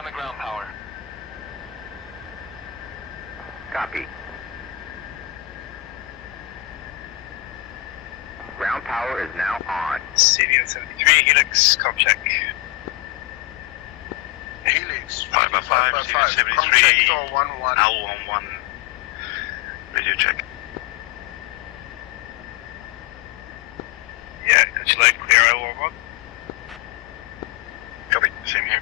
on the ground power. Copy. Ground power is now on. Stadium 73, Helix, com check. Helix. 505, Stadium 73, Com check, door 11. L11, radio check. Yeah, could you like clear L11? Copy, same here.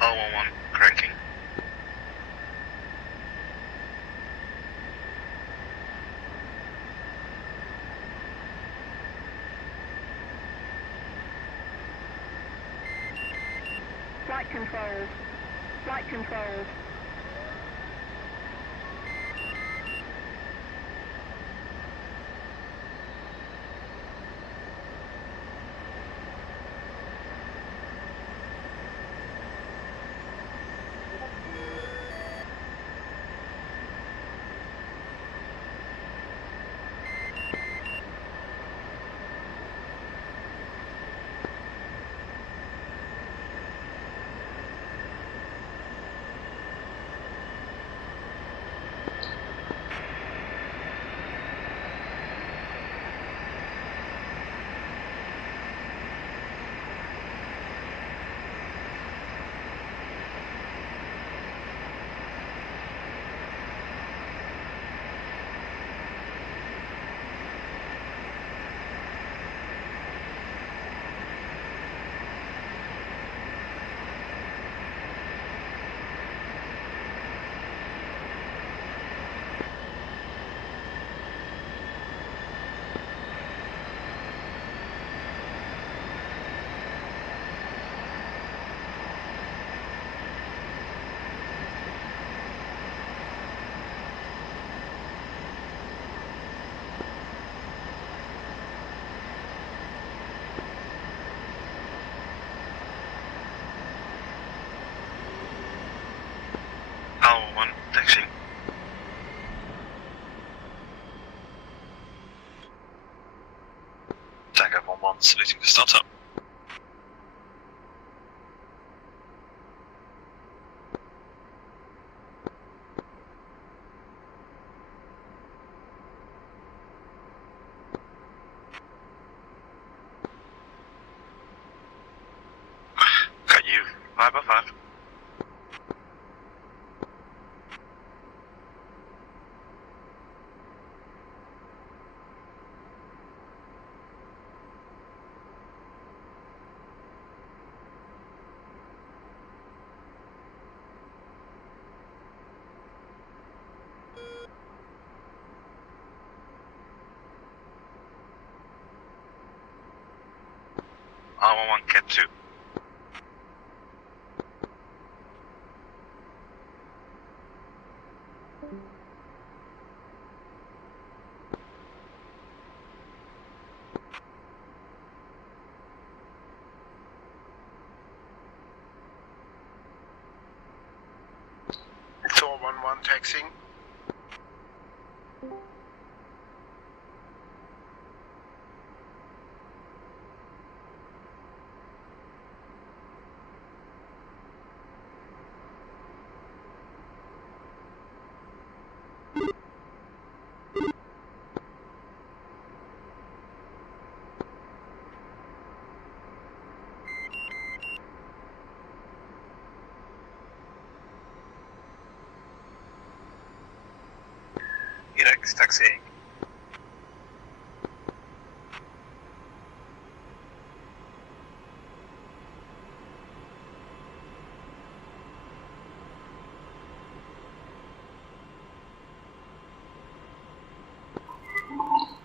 L11, cranking. Flight controls. Flight controls. L11, taxi. Tango 11, saluting the startup. Got you, 505. R11, Cat 2. Door 11 taxiing. Helix, taxiing.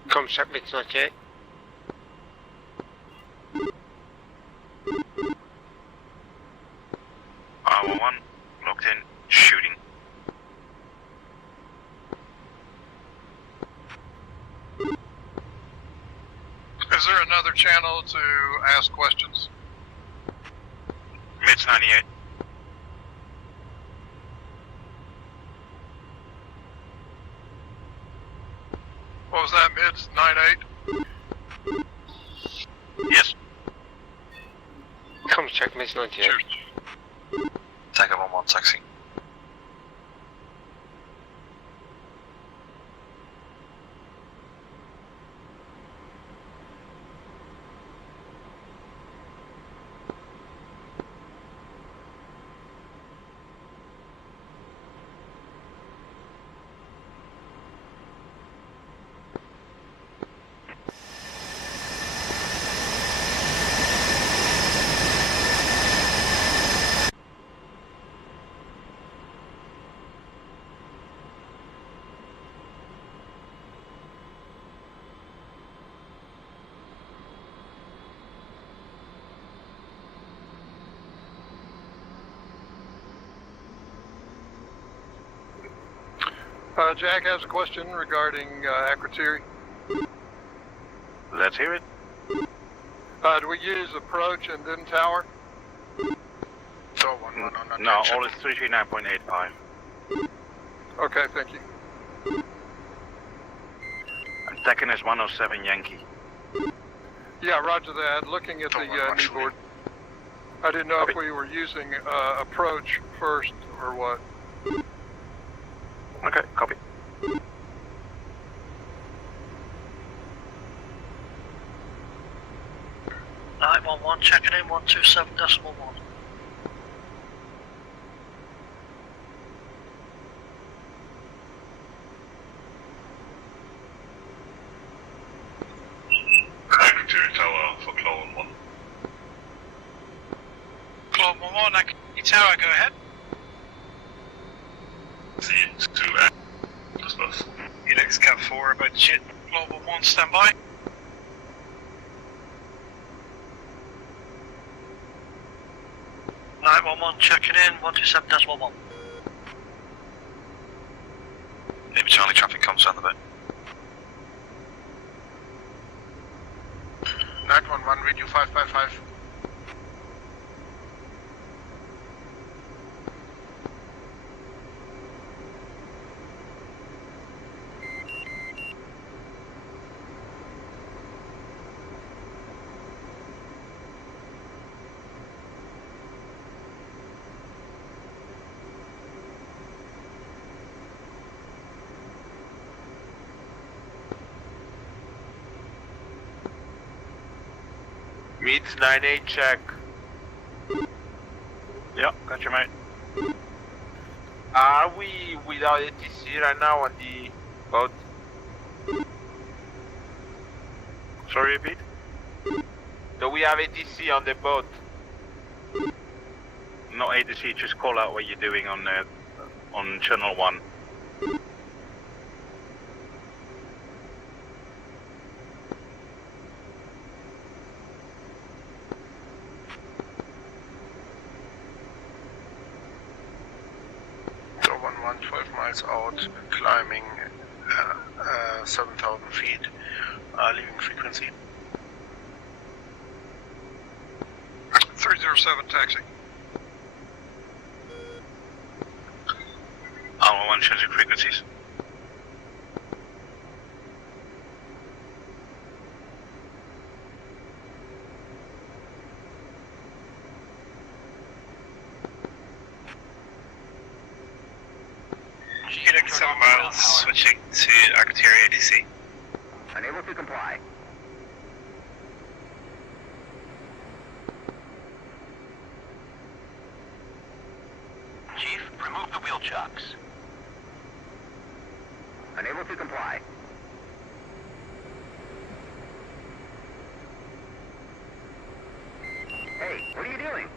Com check, it's okay. R11, locked in, shooting. Is there another channel to ask questions? Mids 98. What was that, mids 98? Check mids not yet. Tango 1-1 taxing. Jack has a question regarding Akratiri. Let's hear it. Do we use approach and then tower? So 1-1 on attention. No, all is 339.85. Okay, thank you. And second is 107 Yankee. Yeah, roger that. Looking at the knee board. I didn't know if we were using approach first or what. Okay, copy. Checking in 127.1. Akratiri Tower for Claw 1. Claw 1-1, Akratiri Tower, go ahead. See it to discuss. Helix Cap 4 about to shit. Claw 1-1, stand by. Checking in 127.1. Maybe Charlie traffic comes down the bit. Night 1-1, radio 555. Meets 9-8 check. Yep, got you, mate. Are we without ATC right now on the boat? Sorry, repeat? Do we have ATC on the boat? Not ATC, just call out what you're doing on channel 1. So 1-1, 12 miles out, climbing 7,000 feet, leaving frequency. 307 taxi. R1 changing frequencies. Helix 7 miles, switching to Akratiri ADC. Unable to comply. Chief, remove the wheel chocks. Unable to comply. Hey, what are you doing?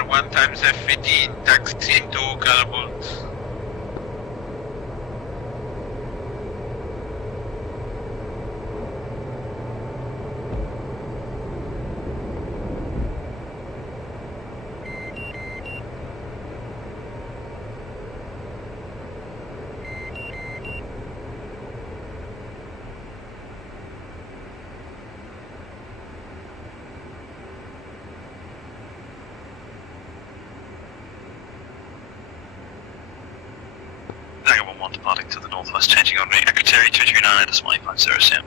Air 1 times FVT, taxi to Calbolt. Tango 1-1 departing to the northwest, changing on rate, Secretary 239 at Smiley 50 CM.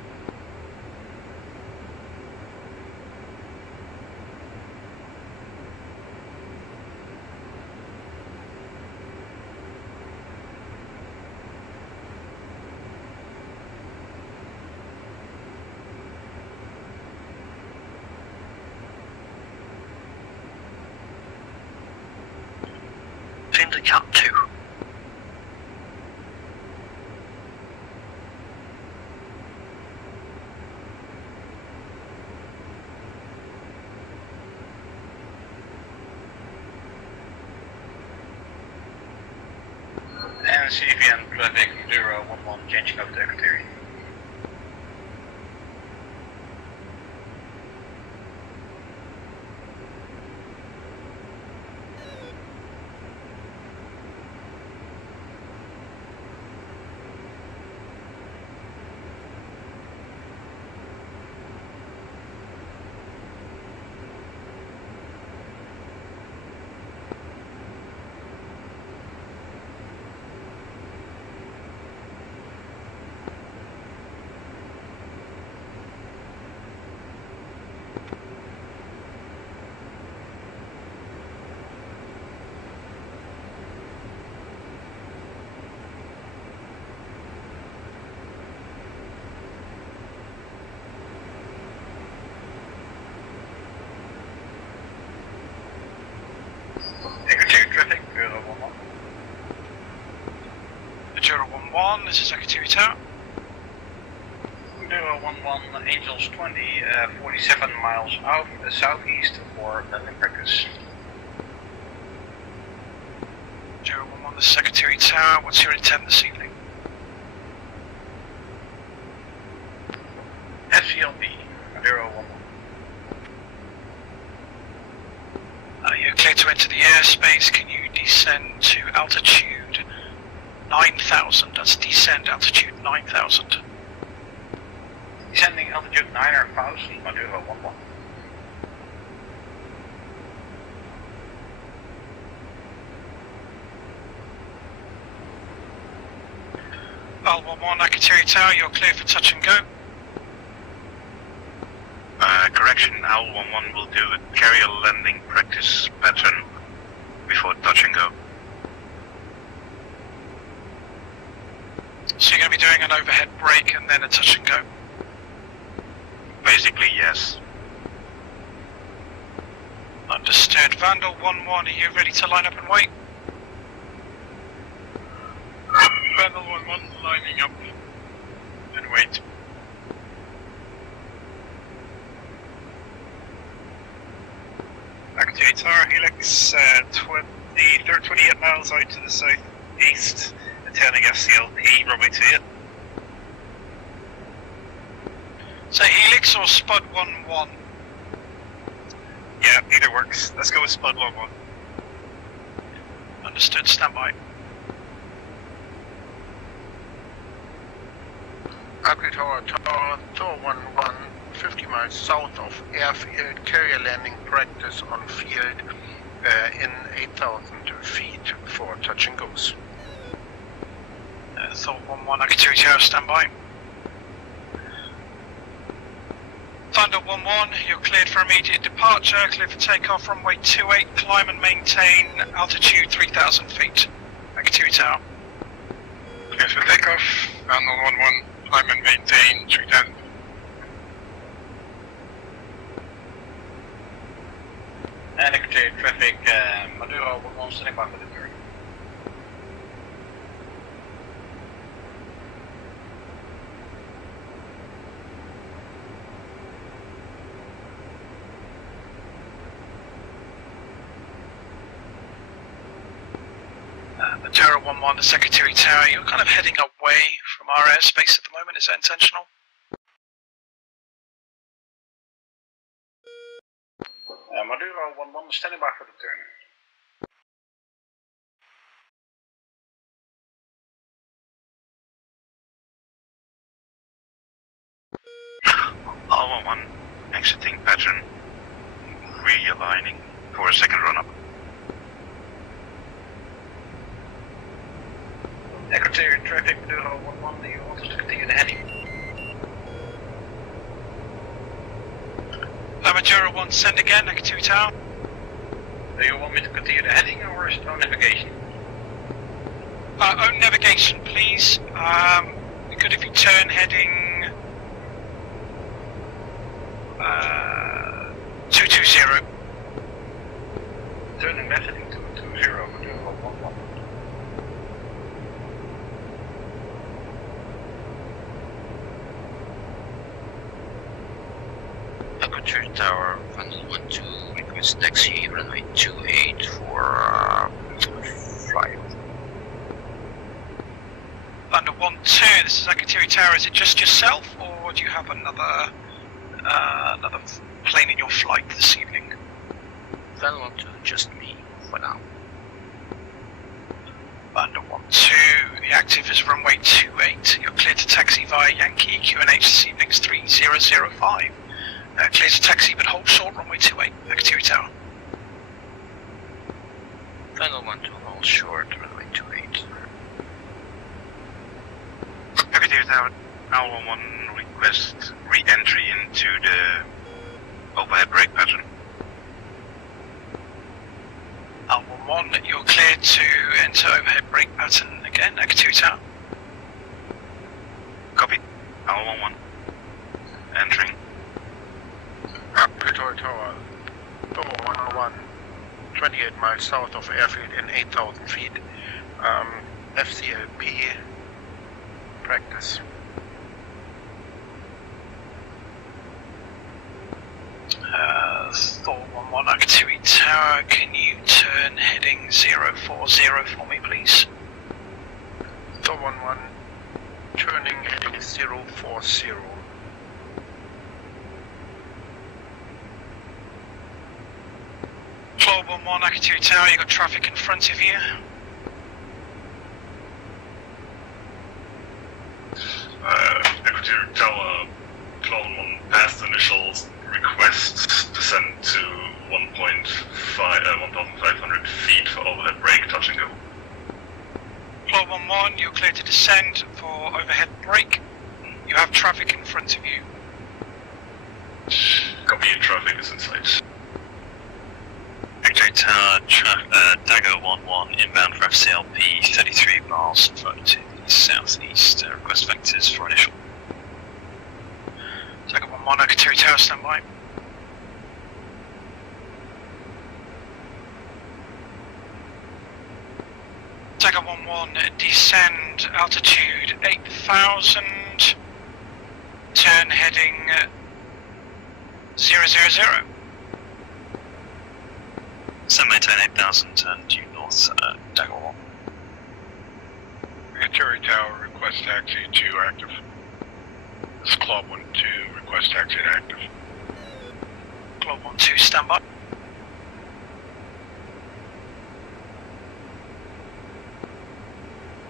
Finder Cat 2. And CVN traffic 011 changing up to Secretary. Secretary traffic 011. 011, this is Secretary Tower. 011 Angels 20, 47 miles out southeast for landing practice. 011, this is Secretary Tower, what's your intent this evening? SCLP 011. You're clear to enter the airspace, can you descend to altitude 9,000, that's descend altitude 9,000. Descending altitude 9,000, 011. Val 11, Secretary Tower, you're clear for touch and go. Correction, Owl 11 will do a carrier landing practice pattern before touch and go. So you're going to be doing an overhead brake and then a touch and go? Basically, yes. Understood. Vandal 11, are you ready to line up and wait? Vandal 11 lining up and wait. Secretary Tower, Helix 28 miles out to the southeast, attending SCLP, runway 28. So Helix or Spud 11? Yeah, either works. Let's go with Spud 11. Understood, stand by. Agri Tower, Tower 11, 50 miles south of airfield, carrier landing practice on field in 8,000 feet for touch and goes. Thought 11, Secretary Tower, stand by. Thunder 11, you're cleared for immediate departure, cleared for takeoff, runway 28, climb and maintain altitude 3,000 feet. Secretary Tower. Clear for takeoff, Vandal 11, climb and maintain 3,000. And Secretary traffic, Maduro 11 standing by for the turn. Terra 1-1, the Secretary Tower, you're kind of heading away from our airspace at the moment, is that intentional? Maduro 1-1, standing by for the turn. L11, exiting pattern, realigning for a second run-up. Secretary traffic, Maduro 1-1, do you want us to continue the heading? Maduro 1, send again, Secretary Tower. Do you want me to continue the heading or is it no navigation? Own navigation, please. Be good if you turn heading 220. Turning left heading 220, Maduro 1-1. Secretary Tower, runway 12, request taxi, runway 28 for flyover. Thunder 1-2, this is Secretary Tower, is it just yourself or do you have another plane in your flight this evening? Thunder 1-2, just me for now. Thunder 1-2, the active is runway 28, you're clear to taxi via Yankee, QNH this evening's 3005. Clear to taxi, but hold short, runway 28, Secretary Tower. Thunder 1-2, hold short, runway 28. Secretary Tower, L11 request re-entry into the overhead brake pattern. L11, you're clear to enter overhead brake pattern again, Secretary Tower. Copy. L11 entering. Victoria Tower, Tower 101, 28 miles south of airfield in 8,000 feet. FCLP practice. Thor 1-1, Activity Tower, can you turn heading 040 for me, please? Thor 1-1, turning heading 040. Claw 1-1, Activity Tower, you got traffic in front of you. Secretary Tower, Claw 1 past initial request descend to 1,500 feet for overhead brake, touch and go. Claw 1-1, you're clear to descend for overhead brake. You have traffic in front of you. Copy, traffic is in sight. Victory Tower, Dagger 1-1, inbound for FCLP, 33 miles from to the southeast. Request vectors for initial. Dagger 1-1, Secretary Tower, stand by. Dagger 1-1, descend altitude 8,000, turn heading 000. So maintain 8,000, turn due north, Dagger 1. Victoria Tower, request taxi 2 active. This is Claw 1-2, request taxi active. Claw 1-2, stand by.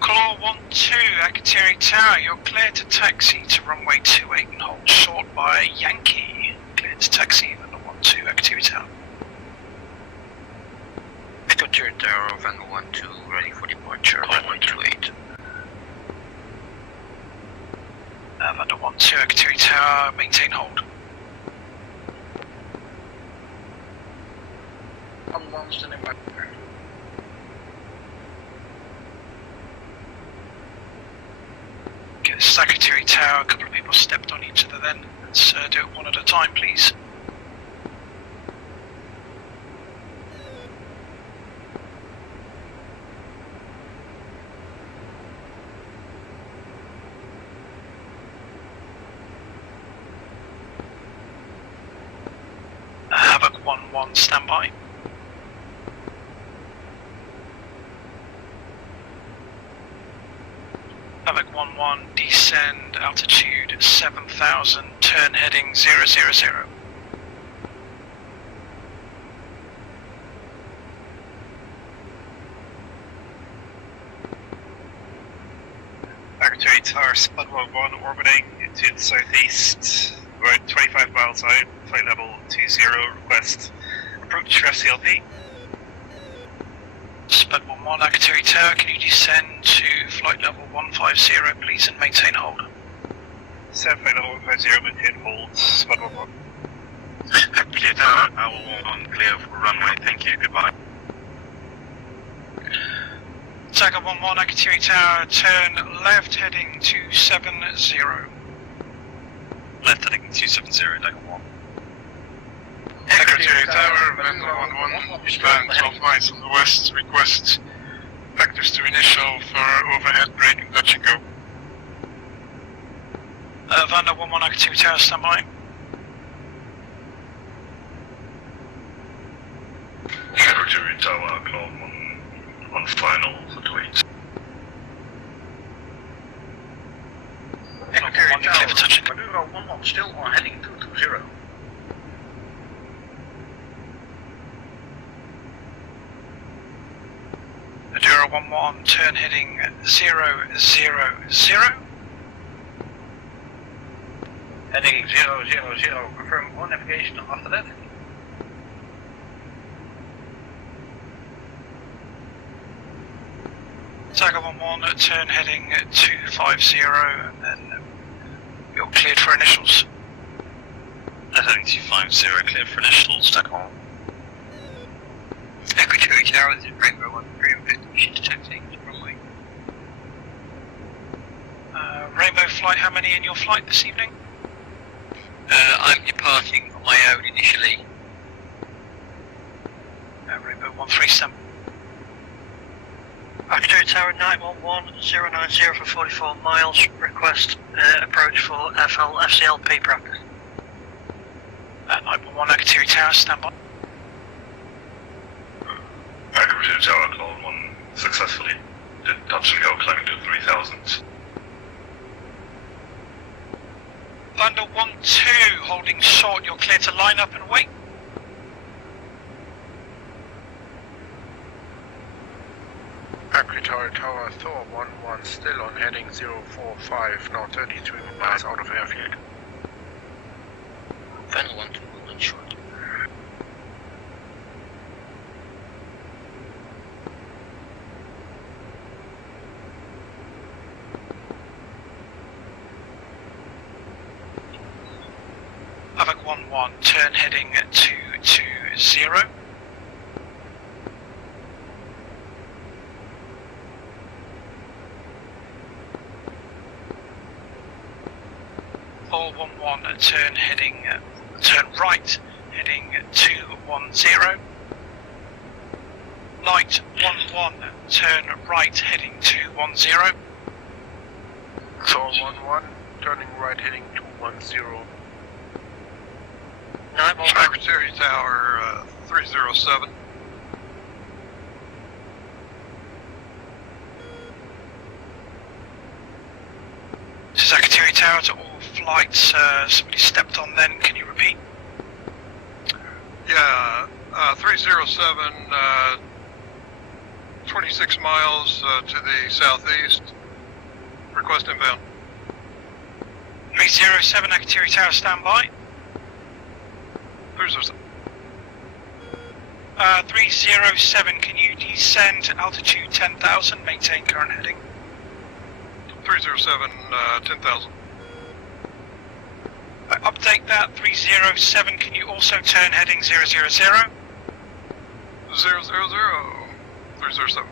Claw 1-2, Akatiri Tower, you're clear to taxi to runway 28 and hold short by Yankee. Clear to taxi, Vanna 1-2, Akatiri Tower. Victoria Tower, Vanna 1-2, ready for departure, runway 28. Vanna 1-2, Akatiri Tower, maintain hold. I'm one standing by. Okay, this is Akatiri Tower, a couple of people stepped on each other then. Let's do it one at a time, please. Havoc 1-1, stand by. descend altitude 7,000, turn heading 000? Secretary Tower, Spud 1 orbiting to the southeast, about 25 miles out, flight level 20, request approach FCLP. Spud 1-1, Agatiri Tower, can you descend to flight level 150 please and maintain hold? Set flight level 150, maintain hold, Spud 1-1. Clear Tower, Owl 1-1, clear for runway, thank you, goodbye. Tiger 1-1, Agatiri Tower, turn left heading 270. Left heading 270, Tiger 1. Secretary Tower, Vendor 1-1, eastbound 12 miles on the west, request vectors to initial for overhead brake and touch and go. Vendor 1-1, Agatiri Tower, stand by. Secretary Tower, Cloud 1 final for tweets. Secretary Tower, Maduro 1-1 still on heading 220. Maduro 1-1, turn heading 000. Heading 000, confirm on navigation after that. Tiger 1-1, turn heading 250, and then you're cleared for initials. Left heading 250, clear for initials, Tiger 1. Secretary Tower, this is Rainbow 1-3, mission detecting runway. Rainbow flight, how many in your flight this evening? I'm departing on my own initially. Rainbow 137. Secretary Tower 911 090 for 44 miles, request approach for FCLP practice. 911, Agatiri Tower, stand by. Secretary Tower, Cloud 1 successfully did touch and go, climbing to 3000. Thunder 1-2, holding short, you're clear to line up and wait. Secretary Tower, Thor 1-1, still on heading 045, now 33 miles out of airfield. Final 1-2 will in short. Havoc 1-1, turn heading 220. All 1-1, turn heading, turn right, heading 210. Light 1-1, turn right, heading 210. Thor 1-1, turning right, heading 210. 911. Secretary Tower 307. Secretary Tower to all flights, somebody stepped on then, can you repeat? Yeah, 307, 26 miles to the southeast. Request inbound. 307, Agatiri Tower, stand by. 307. 307, can you descend to altitude 10,000, maintain current heading? 307, 10,000. Update that, 307, can you also turn heading 000? 000. 307.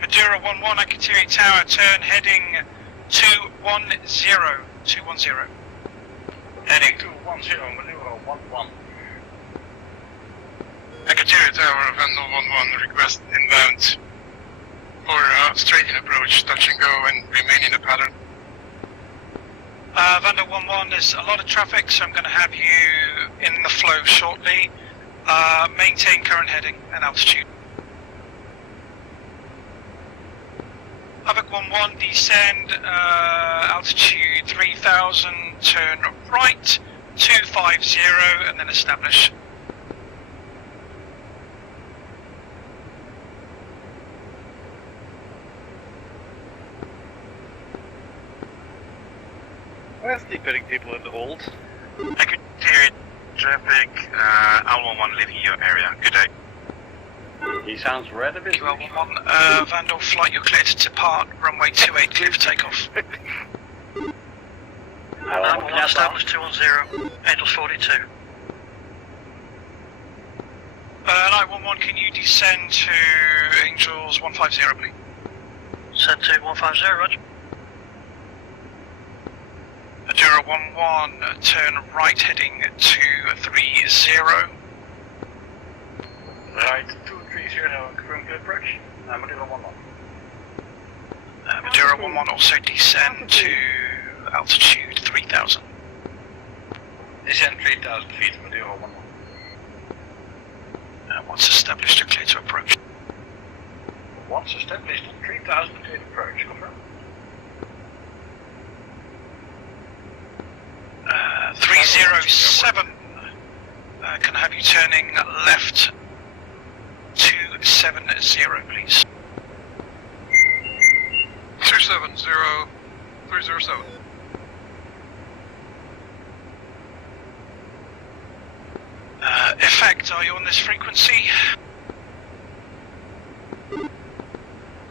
Madura 1-1, Agatiri Tower, turn heading 210. 210. Heading 210, Maduro 1-1. Agatiri Tower, Vendor 1-1, request inbound for straight in approach, touch and go, and remain in the pattern. Vendor 1-1, there's a lot of traffic, so I'm going to have you in the flow shortly. Maintain current heading and altitude. Havoc 1-1, descend, altitude 3000, turn right, 250, and then establish. Where's the putting people in the hold? Secretary traffic, L11 leaving your area. Good day. He sounds rather busy. L11, Vandal flight, you're clear to depart, runway 28, clear for takeoff. L11 established 210, Angels 42. Night 1-1, can you descend to Angels 150, please? Send to 150, roger. Madura 1-1, turn right heading 230. Right, 230, confirm clear approach. Madura 1-1. Madura 1-1, also descend to altitude 3000. Descend 3000 feet, Madura 1-1. Once established, you're clear to approach. Once established, 3000 clear to approach, confirm. 307, can I have you turning left 270, please? 270, 307. Effect, are you on this frequency?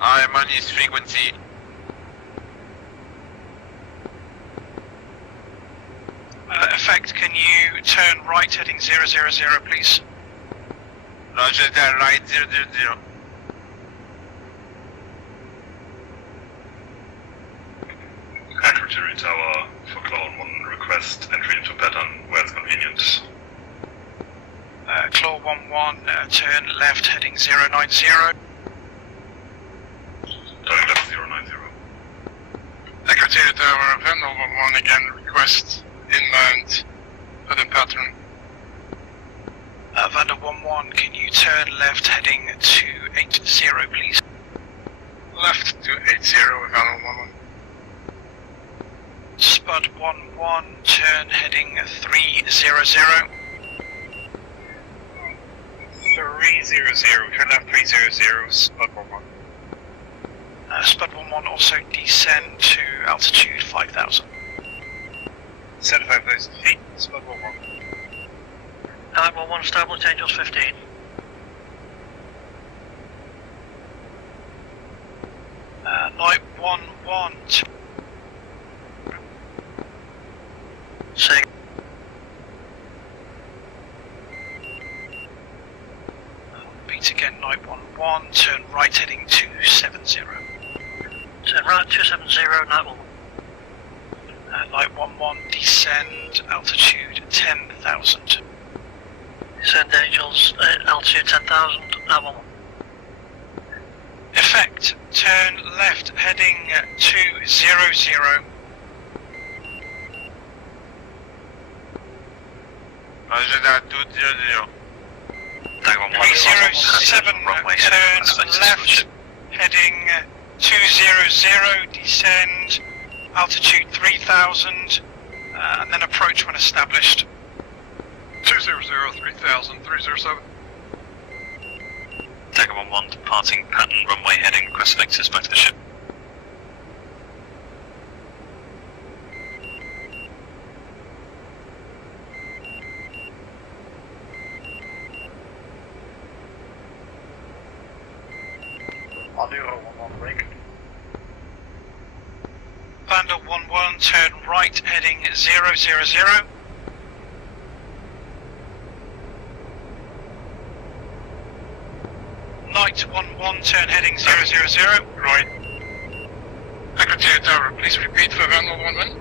I am on this frequency. Effect, can you turn right heading 000, please? Roger that, right 000. Secretary Tower for Cloud 1, request entry into pattern where it's convenient. Claw 1-1, turn left heading 090. Turning left 090. Secretary Tower, Vandal 1-1 again, request inbound pattern pattern. Vandal 1-1, can you turn left heading 280, please? Left to 80, Vandal 1-1. Spud 1-1, turn heading 300. 300, turn left 300, Spud 1-1. Spud 1-1, also descend to altitude 5000. 75,000 feet, Spud 1-1. 911 established, Angels 15. Night 1-1, Sig. beat again, Night 1-1, turn right heading 270. Turn right 270, 911. Night 1-1, descend altitude 10,000. Send Angels, altitude 10,000, 911. Effect, turn left heading 200. Roger that, 200. 307, turn left heading 200, descend altitude 3000, and then approach when established. 200, 3000, 307. Dagger 1-1, departing pattern runway heading, request vectors back to the ship. Madura 1-1 break. Vandal 1-1, turn right heading 000. Night 1-1, turn heading 000. Right. Secretary Tower, please repeat for Vandal 1-1.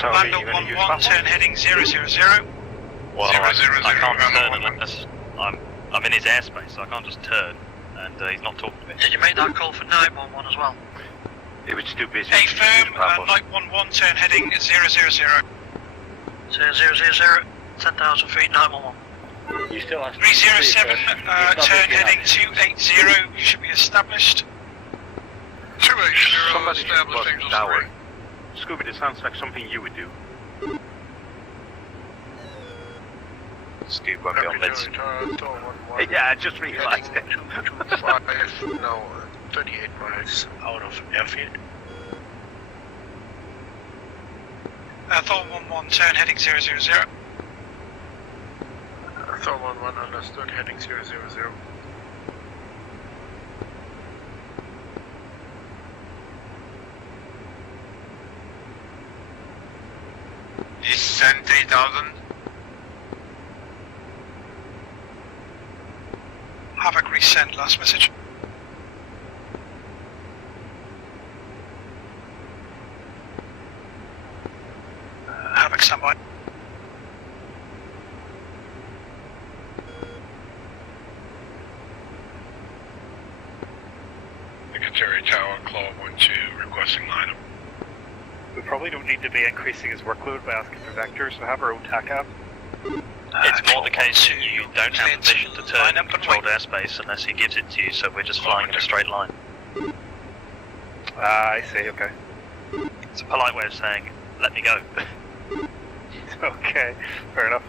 Vandal 1-1, turn heading 000. Well, Zero, I zero, can't zero, turn Vandal 1-1. unless I'm in his airspace, so I can't just turn, and he's not talking to me. Did you make that call for 911 as well? It was too busy. A firm, Night 1-1, turn heading 000. 000, 10,000 feet, 911. You still have 307, turn heading 280, you should be established. Base 0, Somebody should establish bust Angels tower. 3. Scooby, this sounds like something you would do. Scoop won't be on mids. Yeah, I just realized it. 225, no, 38 miles out of airfield. Thor 1-1, turn heading 000. Thor 1-1, understood, heading 000. Descent 3000. Havoc resend, last message. Havoc standby. Secretary Tower, Claw 1-2, requesting lineup. We probably don't need to be increasing his workload by asking for vectors. We have our own TACAV. It's more the case that you don't have cleared permission to to turn line in up and controlled wait. airspace unless he gives it to you, so we're just flying in a straight line. I see, okay. It's a polite way of saying, let me go. Okay, fair enough.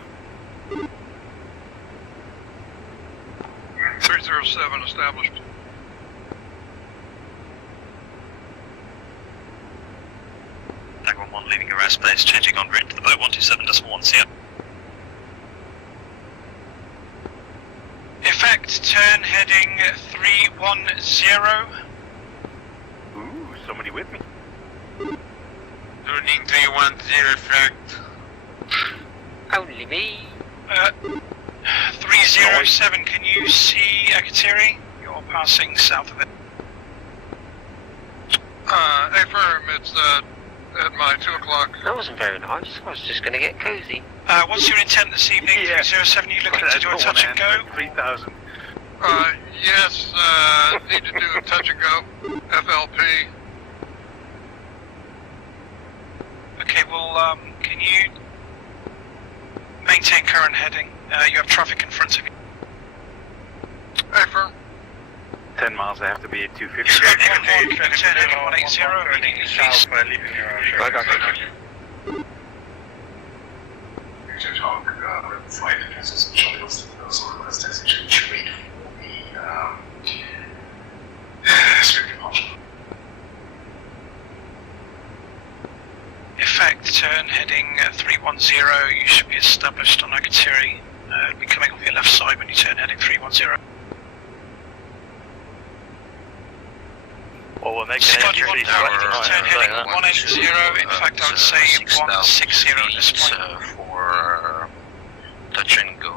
307 established. Tag 1-1 leaving your airspace, changing en route to the boat 127.1, see ya. Effect, turn heading 310. Ooh, somebody with me. Turning 310 effect. Only me. 307, can you see Akatiri? You're passing south of it. Affirm, it's at my 2 o'clock. That wasn't very nice. I was just going to get cozy. What's your intent this evening? Yeah. 307, you looking to do a touch and go? 3,000. Yes, need to do a touch and go. FLP. Okay, well, can you maintain current heading? You have traffic in front of you. Affirm. 10 miles, I have to be at 250. Turn heading 180, immediately east. I got you. Flight addresses and shuttles to those request destination should wait for the script option. Effect, turn heading 310, you should be established on Akatiri. It'll be coming off your left side when you turn heading 310. Well, we're making Scotty entry 1 to turn heading 180, in fact I would say 160 at this point. For touch and go.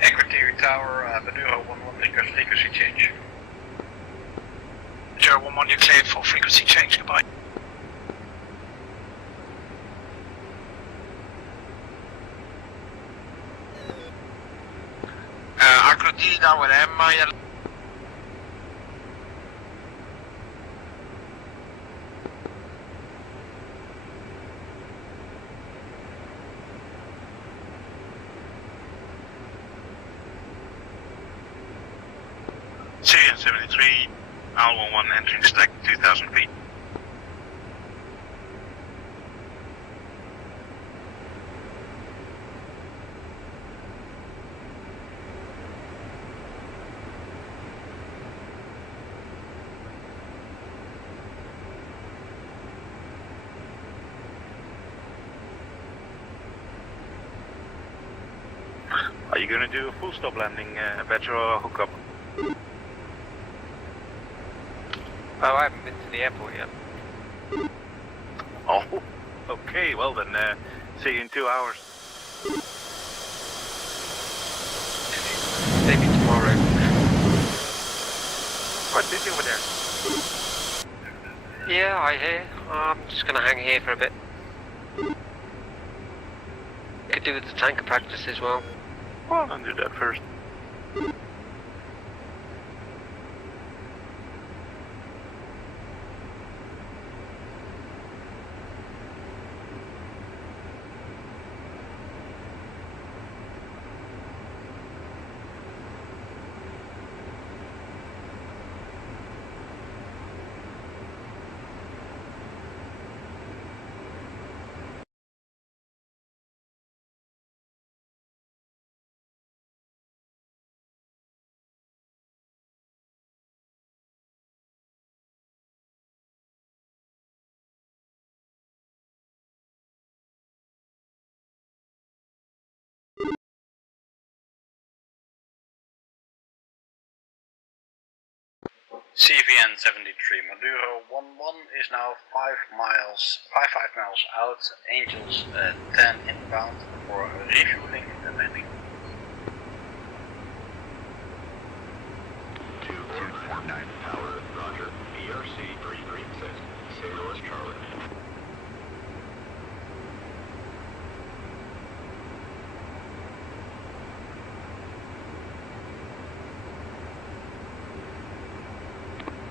Secretary Tower, Manuho 1-1, request frequency change. Joe 1-1, you're cleared for frequency change, goodbye. Acrotina Tower, MIL. CN73, Al11 entering stack 2,000 feet. Are you going to do a full stop landing, Badger, or hookup? Oh, I haven't been to the airport yet. Oh, okay, well then, see you in 2 hours. Maybe tomorrow. Quite busy over there. Yeah, I hear. I'm just going to hang here for a bit. Could do with the tanker practice as well. Well, I'll do that first. CVN 73, Maduro 11 is now 5 miles out, Angels 10 inbound for refueling and landing. 2249 Tower, roger, ERC 336, St. Louis, Charlie.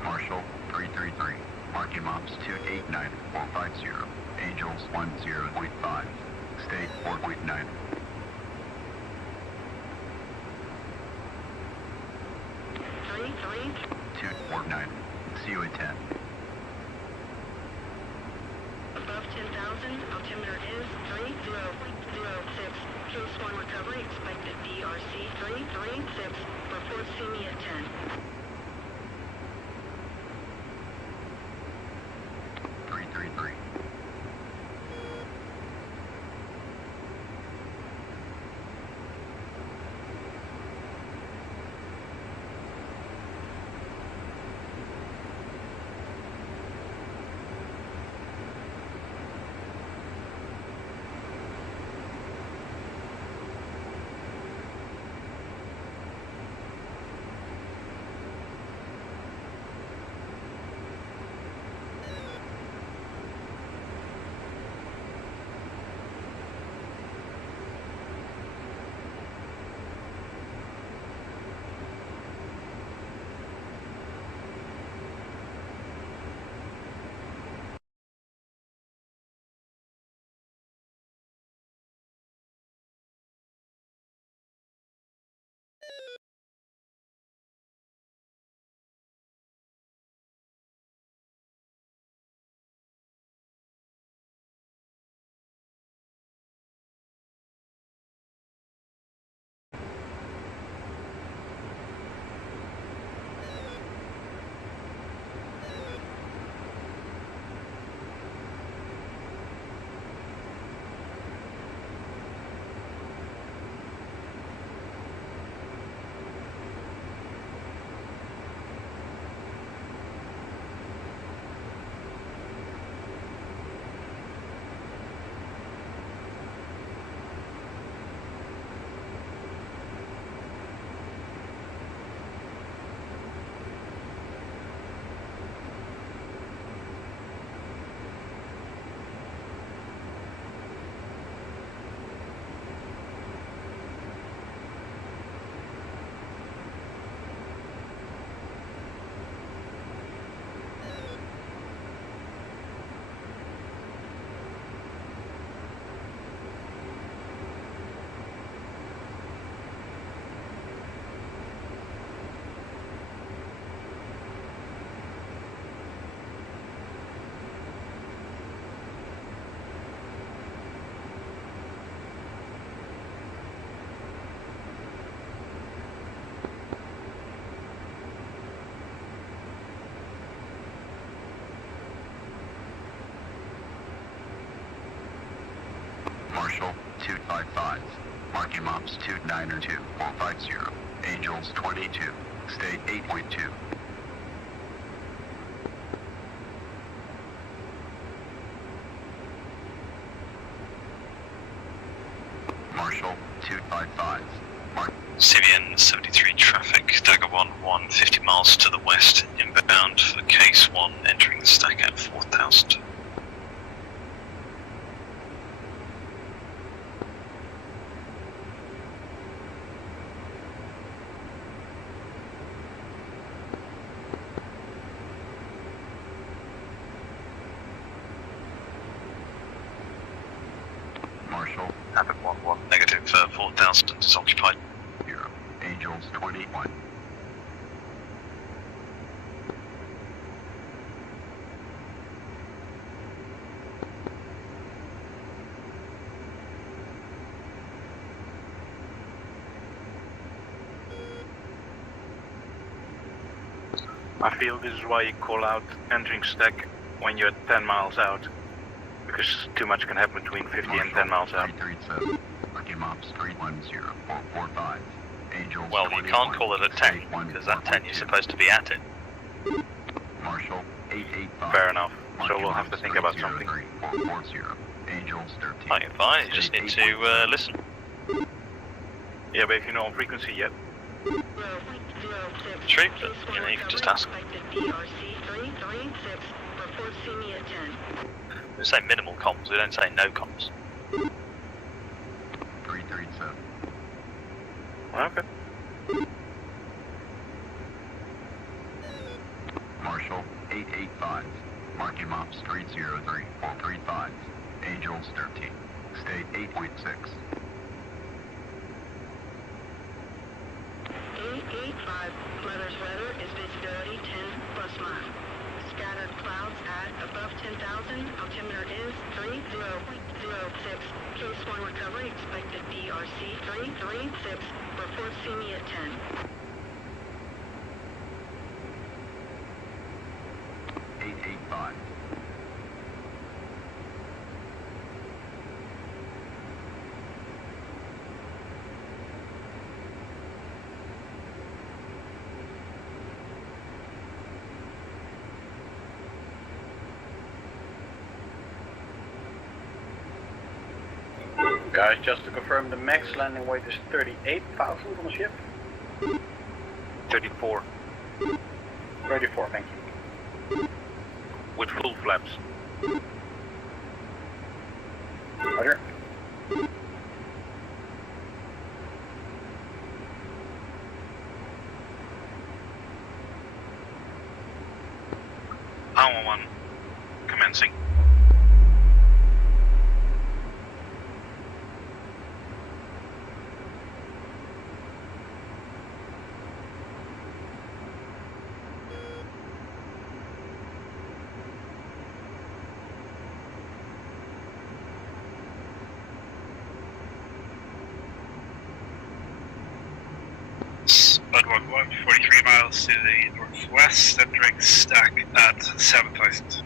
Marshall 333, marking ops 289-450, Angels 10.5, state 4.9. 249, COA 10. Above 10,000, altimeter is 3006. Case 1 recovery, expected BRC 336. Report see me at 10. 333. Marshall 255, marking ops 292-450, Angels 22, state 8.2. Marshall 255, CVN 73 traffic, Dagger 11, 50 miles to the west, inbound for case 1, entering the stack at 4,000. Marshall, Havoc 11, negative 4,000 is occupied. Zero, Angels 21. I feel this is why you call out entering stack when you're 10 miles out, because too much can happen between 50 Marshall, and 10 miles out. 337, marking ops 310445, Angels Well, you 21, can't call it a 10, state 1, because that 10 you're supposed to be at it. Marshall 885. Fair enough. Mark So we'll have to think about something. 440. Angels 13. Fine, fine, you just need to listen. Yeah, but if you're not on frequency yet. True, but you know, you can just ask. We say minimal comms, we don't say no comms. 337. Okay. Marshall 885. Mark your mops 303 435. Angels 13. State 8.6. 885, Letters weather is visibility 10 plus mile. Scattered clouds at above 10,000, altimeter is 30.06. Case 1 recovery, expected DRC 336. Report see me at 10. 885. Guys, just to confirm, the max landing weight is 38,000 on the ship? 34. 34, thank you. With full flaps. Roger. Power 1, commencing. Spudwalk 1, 43 miles to the northwest, entering stack at 7,000.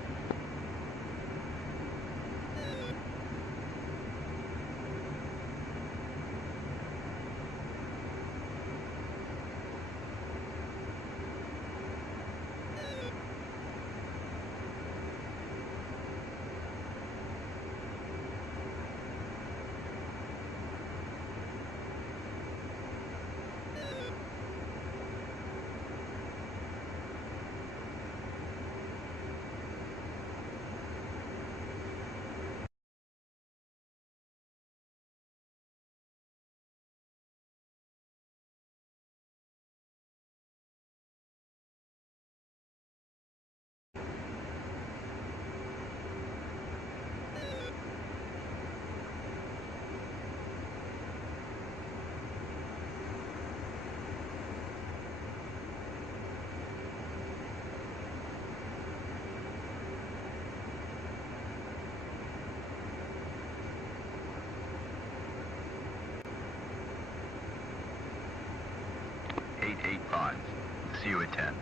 See you at 10.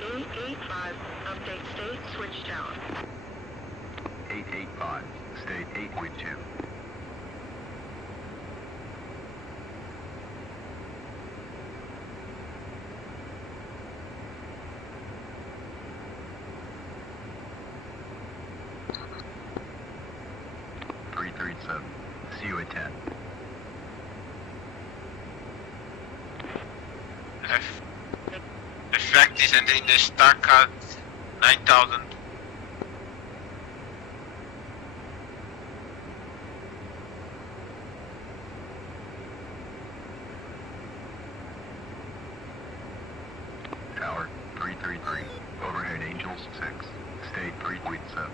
885, update state, switch tower. 885, state 8.2. See you at 10. Effect is in the stack at 9,000. Tower 333. Overhead Angels 6. State 3.7.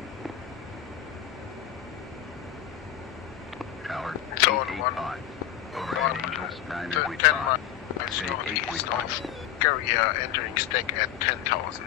Tower 885. Overhead Angels 9.5. 10 miles northeast of carrier entering stack at 10,000.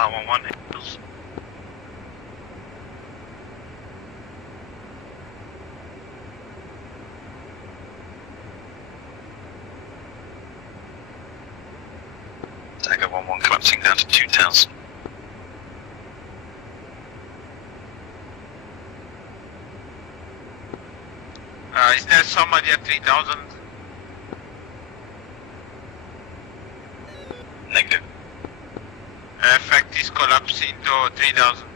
R11 Angels. Dagger 1-1 collapsing down to 2000. Is there somebody at 3000? Negative. Effect is collapsing to 3000.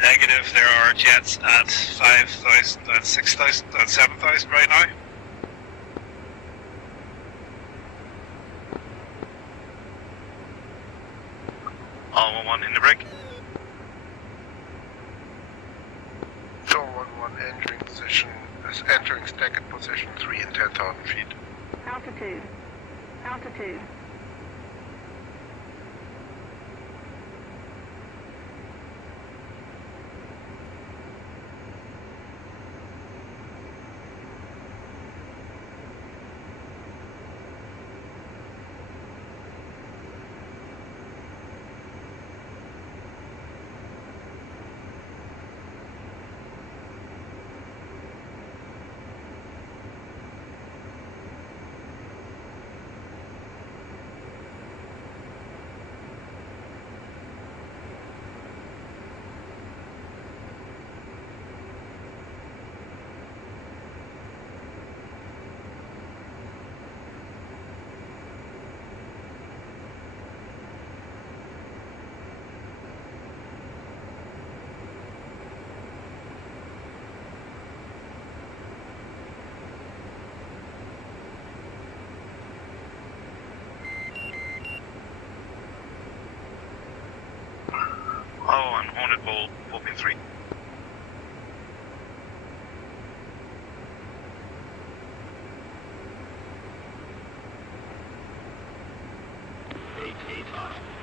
Negative, there are jets at 5,000, at 6,000, at 7,000 right now. R11 in the brig. Thor 1-1 entering position, is entering stack at position 3 and 10,000 feet. Altitude. Altitude. Oh, and Hornet Ball 4.3.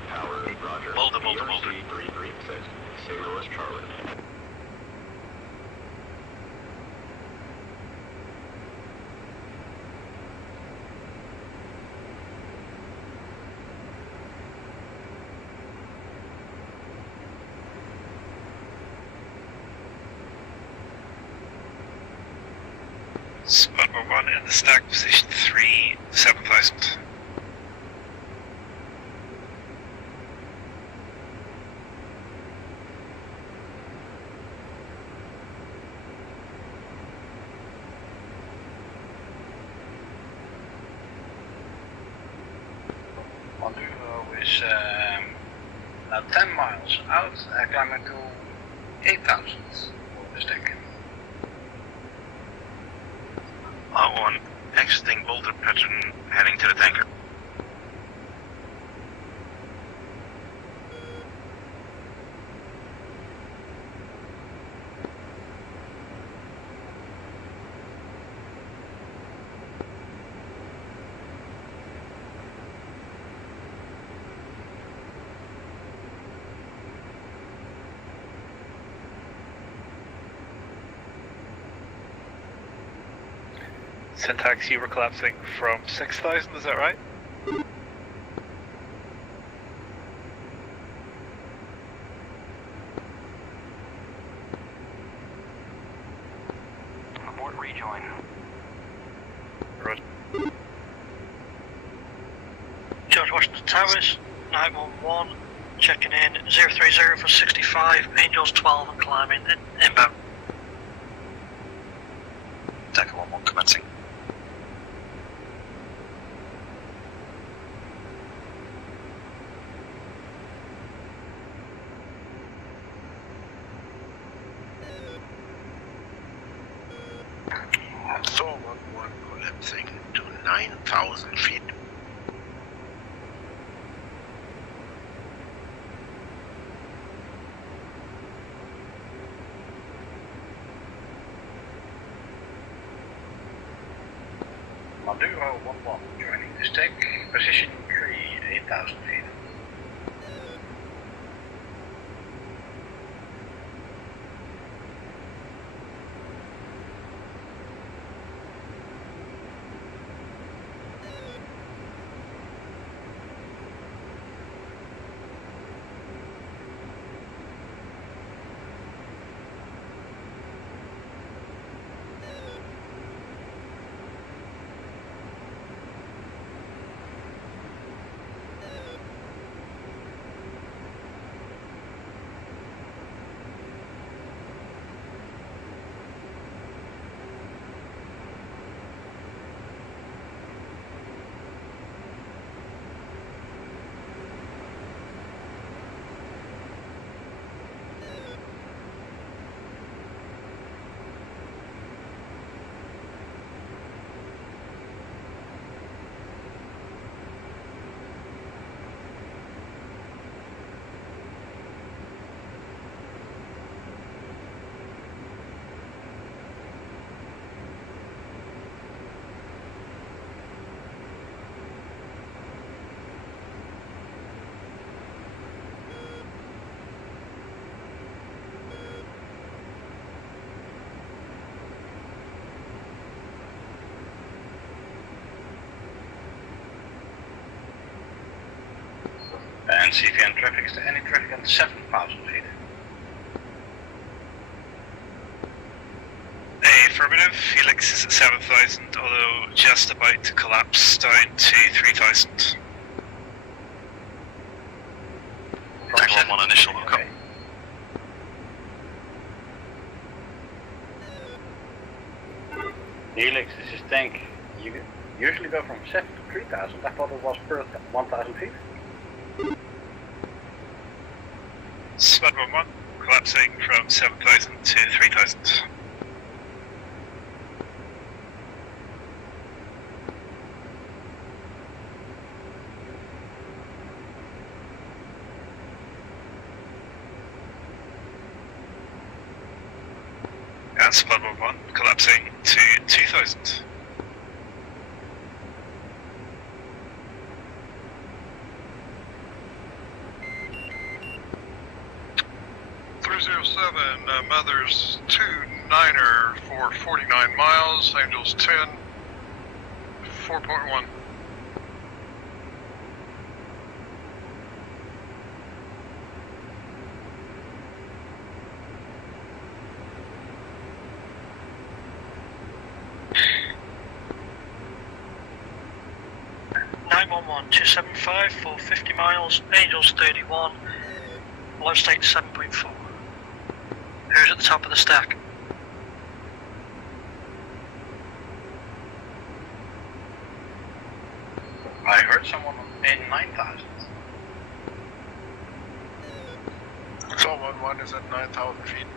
Power, Roger. Boulder. VRC 336, St. Louis, Charlie. Squad 1 in the stack, position 3, 7,000. Monduo is now 10 miles out, climbing to 8,000 for the stack. R1 exiting boulder pattern, heading to the tanker. Syntax, you were collapsing from 6,000, is that right? Abort rejoin. Roger. George Washington Towers, 911, checking in 030 for 65, Angels 12 and climbing inbound. Dagger 1-1 commencing. Thor 1-1 collapsing to 9,000 feet. Monduo 1-1 joining the stack, position 3, 8,000 feet. And CVN traffic, is there any traffic on 7,000 feet? Affirmative, Felix is at 7,000, although just about to collapse down to 3,000. Tango 1 initial hookup. Okay. Helix, this is Tank. You usually go from 7 to 3,000. I thought it was per 1,000 feet. Spud 1-1, collapsing from 7,000 to 3,000. And Spud 1-1, collapsing to 2,000. Mothers 2-9er for 49 miles, Angels 10, 4.1. (911) 275 for 50 miles, Angels 31, low state 7.4. Who's at the top of the stack? I heard someone in 9,000. So 1-1 is at 9,000 feet.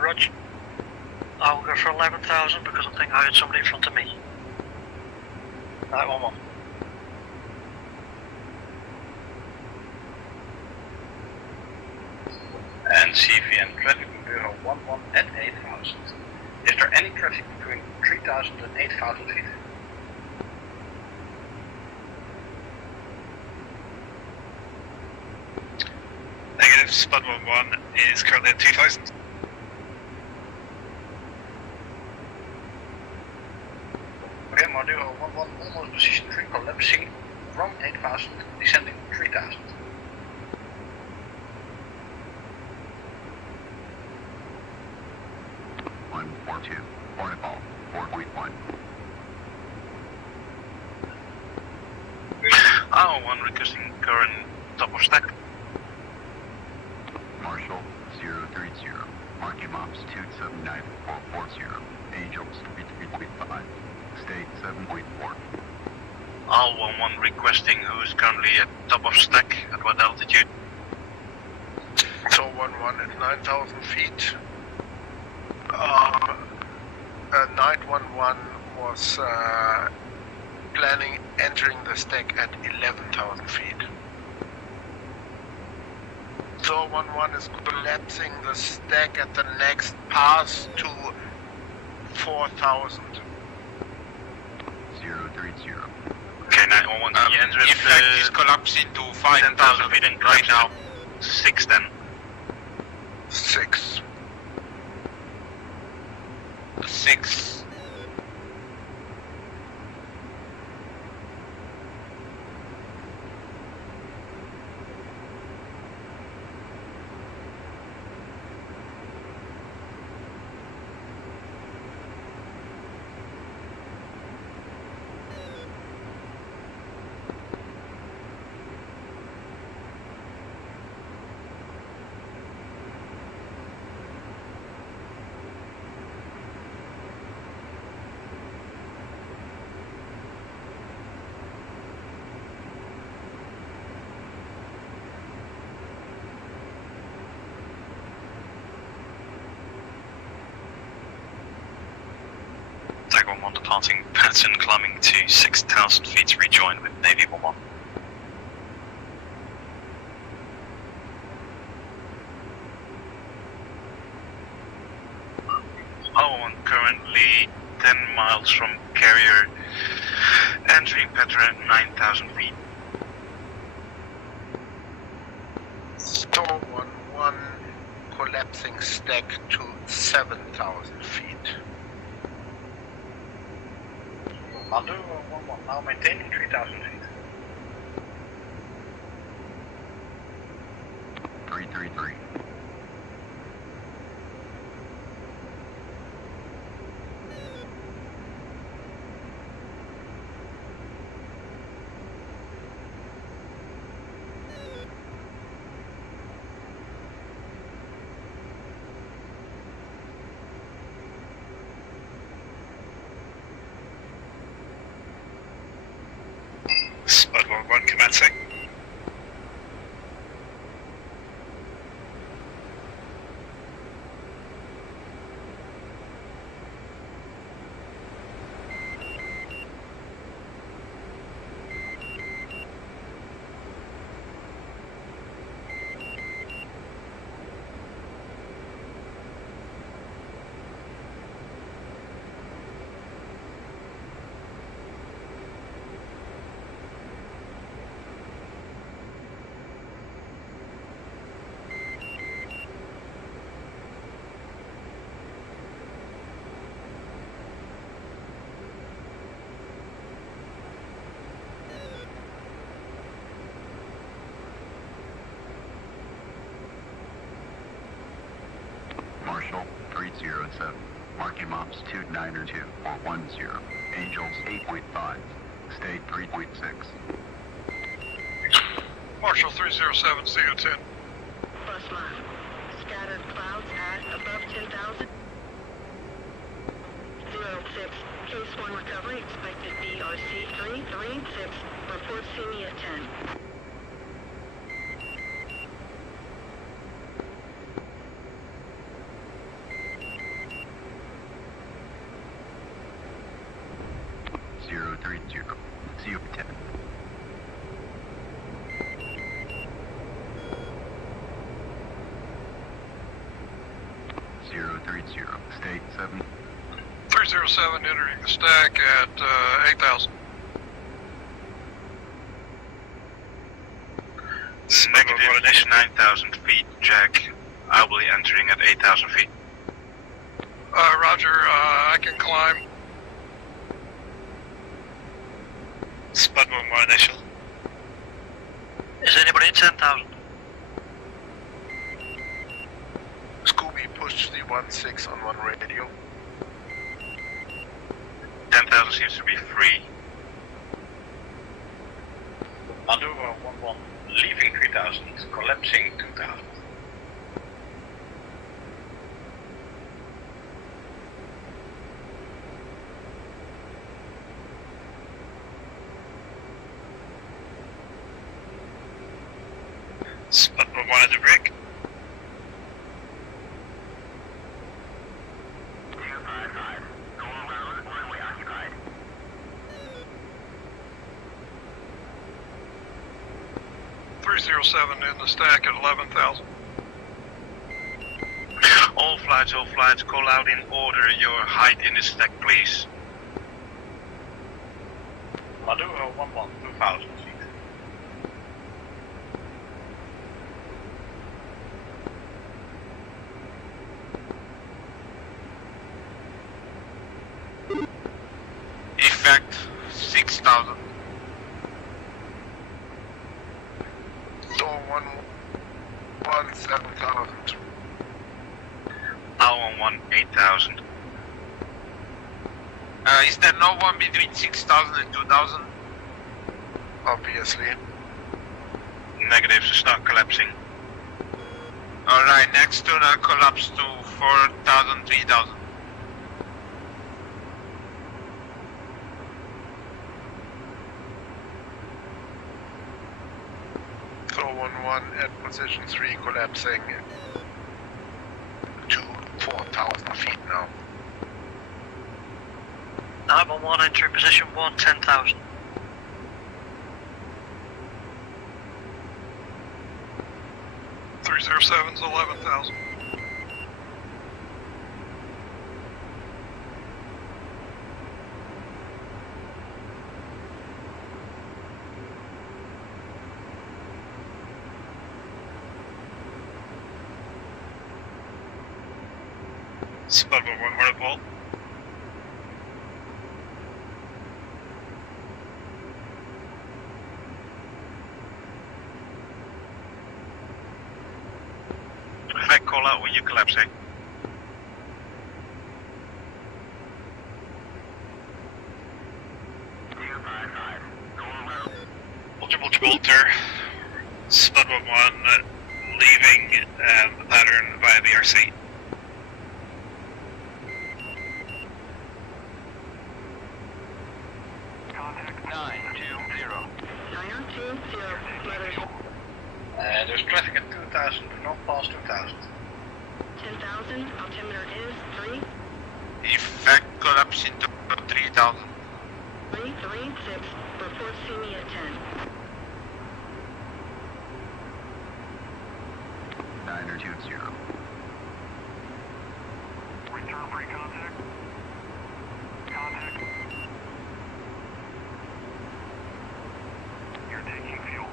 Roger. I'll go for 11,000 because I think I had somebody in front of me. 911. And CVN traffic Bureau 11 at 8,000. Is there any traffic between 3,000 and 8,000 feet? Negative, Spud 1-1 is currently at 2,000. Okay, Module 11 almost position 3 collapsing from 8,000, descending 3,000. R1 requesting current top of stack. Marshall 030, marking ops 279-440, Angels 3.5, state 7.4. R11 requesting who's currently at top of stack, at what altitude? So 1-1 at 9,000 feet. Night 1-1 was planning entering the stack at 11,000 feet. So 1-1 is collapsing the stack at the next pass to 4,000. 030. Okay, 911, can you enter it? In fact, it's collapsing to 10,000 feet and right now. 610. 6. 6. Tiger 1 departing pattern, climbing to 6,000 feet to rejoin with Navy 1-1. Currently 10 miles from carrier, entering pattern 9,000 feet. So 1-1 collapsing stack to 7,000 feet. Maduro 1-1, now maintaining 3000 feet. 333. Spud 1-1 commencing. Marshall 307. Marking altitude 902 or 10. Angels 8.5. State 3.6. Marshall 307, CO10. Bus line. Scattered clouds at above 10,000. 06. Case 1 recovery expected BRC 336. Report see me at 10. See you at 10. State 7. 307 entering the stack at 8,000. Negative 9,000 feet, Jack. I will be entering at 8,000 feet. Roger, I can climb. Spud 1-1 initial. Is anybody at 10,000? Scooby, push the 1-6 on 1 radio. 10,000 seems to be free. Maduro 1-1, leaving 3000, collapsing 2000. Spud 1-1 at the brick. In the stack at 11,000. All flights, call out in order your height in the stack, please. Maduro 1-1, 2000 feet. Effect 6,000. So 1-1, 7,000. Hour 1, 8,000. Is there no one between 6,000 and 2,000? Obviously. Negatives start collapsing. Alright, next tuna collapse to 4,000, 3,000. So 1-1 at position 3 collapsing to 4,000 feet now. 911 entering position 1, 10,000. .307's 11,000. Spud 1-1 hard ball. call out when you collapse, eh? Walter, Spud 1-1, leaving the pattern via VRC. Contact 920. 920, letters There's traffic at 2000, do not pass 2000. 10,000, altimeter is 3, Effect collapse into 3000. 336, report see me at 10. 920. Return free contact. Contact. You're taking fuel.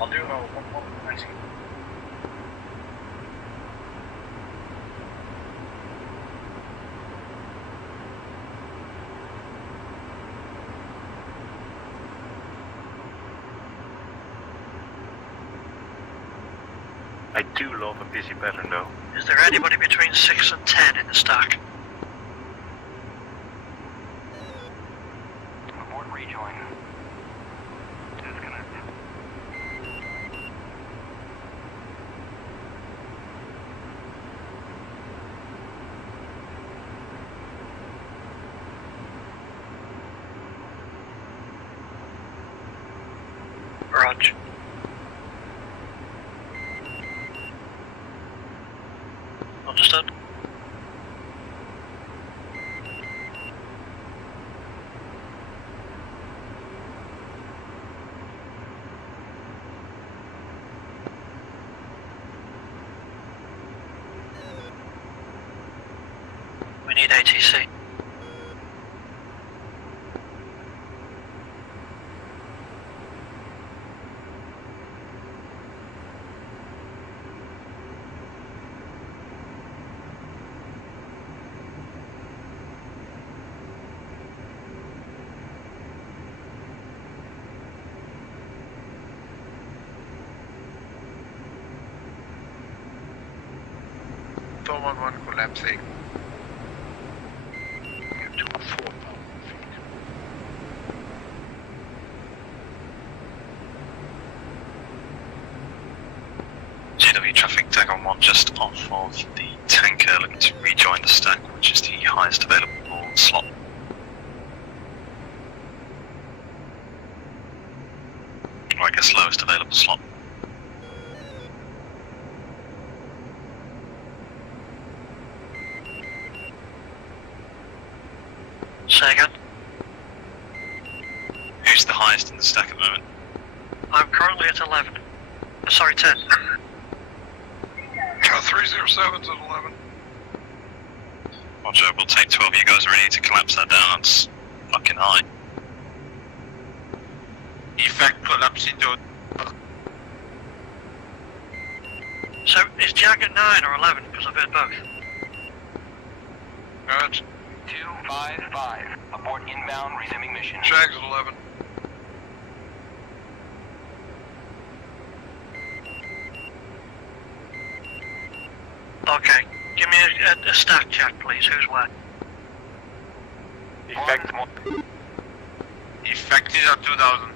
I'll do 119. I do love a busy pattern though. Is there anybody between 6 and 10 in the stack? Abort rejoin. Disconnect. Roger. Understood. We need ATC. Door 1-1 collapsing. To 4,000 feet. GW traffic tag on 1 just off of the tanker, looking to rejoin the stack, which is the highest available slot. Or I guess lowest available slot. Say again? Who's the highest in the stack at the moment? I'm currently at 11. Sorry, 10. 307's at 11. Roger, we'll take 12 of you guys ready to collapse that down, that's fucking high. Effect collapse into. So, is Jag at 9 or 11? Because I've heard both. That's 255. Abort inbound, resuming mission. Shag's at 11. Okay, give me a stack check, please. Who's where? Effect is at 2000.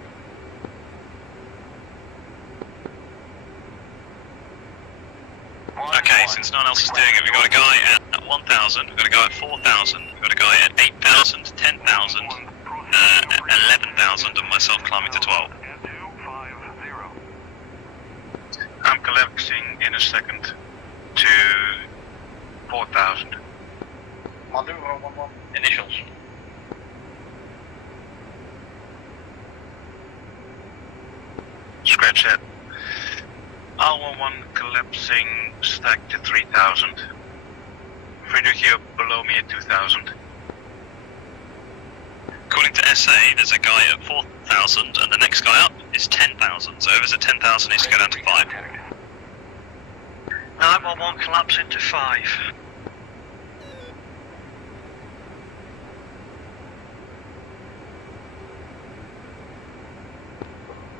Okay, since no one else is doing it, we've got a guy at 1,000, we've got a guy at 4,000, we've got a guy at 8,000, 10,000, 11,000, and myself climbing to 12. I'm collapsing in a second to 4,000. Mandu 1-1, initials. Scratch that. R11 collapsing stack to 3000. Friedrich, you're below me at 2000. According to SA, there's a guy at 4,000 and the next guy up is 10,000. So whoever's at 10,000 needs to go down to 5. 911 collapsing to 5.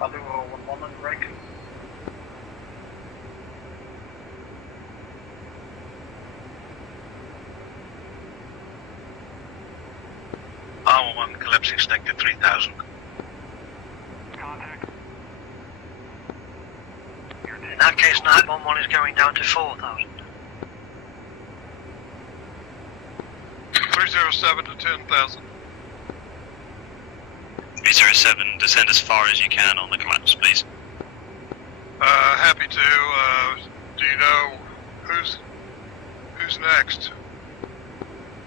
I'll do a 1-1 and break. R11 collapsing stack to 3000. In that case, 911 is going down to 4,000. 307 to 10,000. 307, descend as far as you can on the collapse, please. Happy to. Do you know who's next?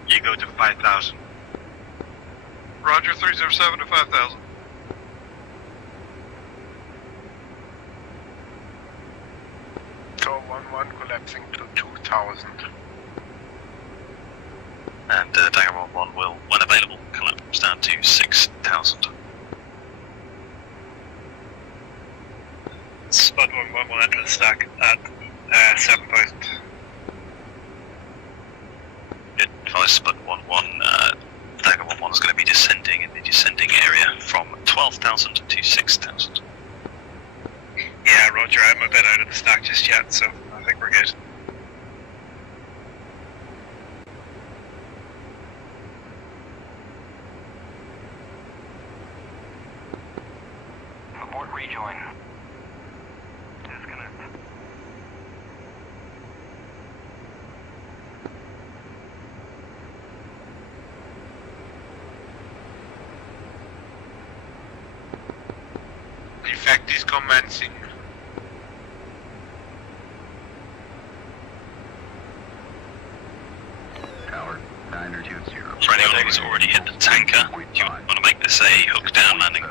You go to 5000. Roger, 307 to 5,000. So 1-1 collapsing to 2,000. And Dagger 1 will, when available, collapse down to 6,000. Spud 1-1 will enter the stack at 7,000. Advise Spud 1-1, Dagger 1 is going to be descending in the descending area from 12,000 to 6,000. Yeah, roger, I'm a bit out of the stack just yet, so I think we're good. Abort rejoin. Disconnect. Effect is commencing. Tower 920. For anyone who's already hit the tanker, you want to make this a hook down landing.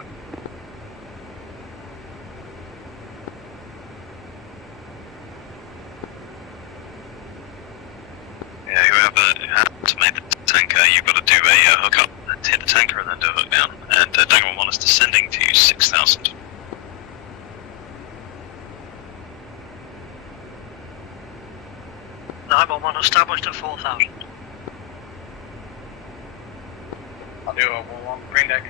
Yeah, whoever had to make the tanker, you've got to do a hook up and hit the tanker and then do a hook down. And Dagger 1 is descending to 6,000. One established at 4,000. I'll do a 1-1 green deck.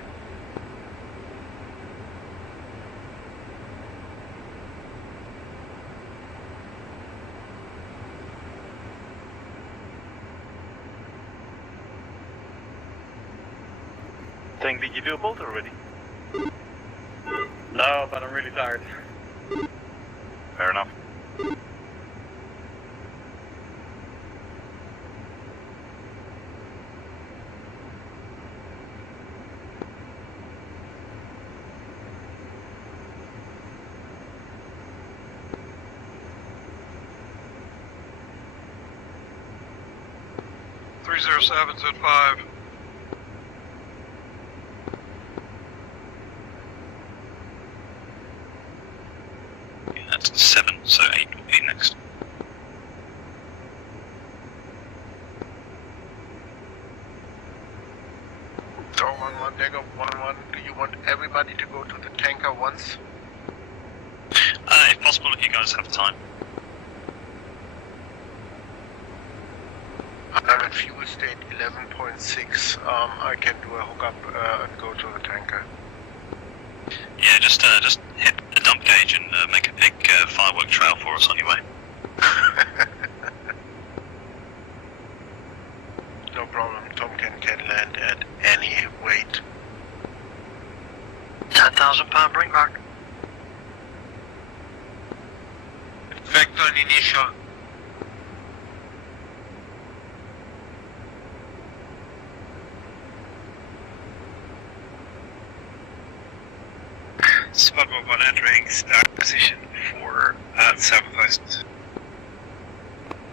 Tank, did you do a bolt already? No, but I'm really tired. Fair enough. Seven's at 5. Yeah, that's 7, so 8 will be next. So 1-1, Dagger 1-1, do you want everybody to go to the tanker once? If possible, if you guys have time. I'm at fuel state 11.6. I can do a hookup and go to the tanker. Yeah, just hit the dump gauge and make a big firework trail for us on your way. No problem. Tom can land at any weight. 10,000 pound bring back. Effect on initial. Spud 1-1 entering stack position for 7,000.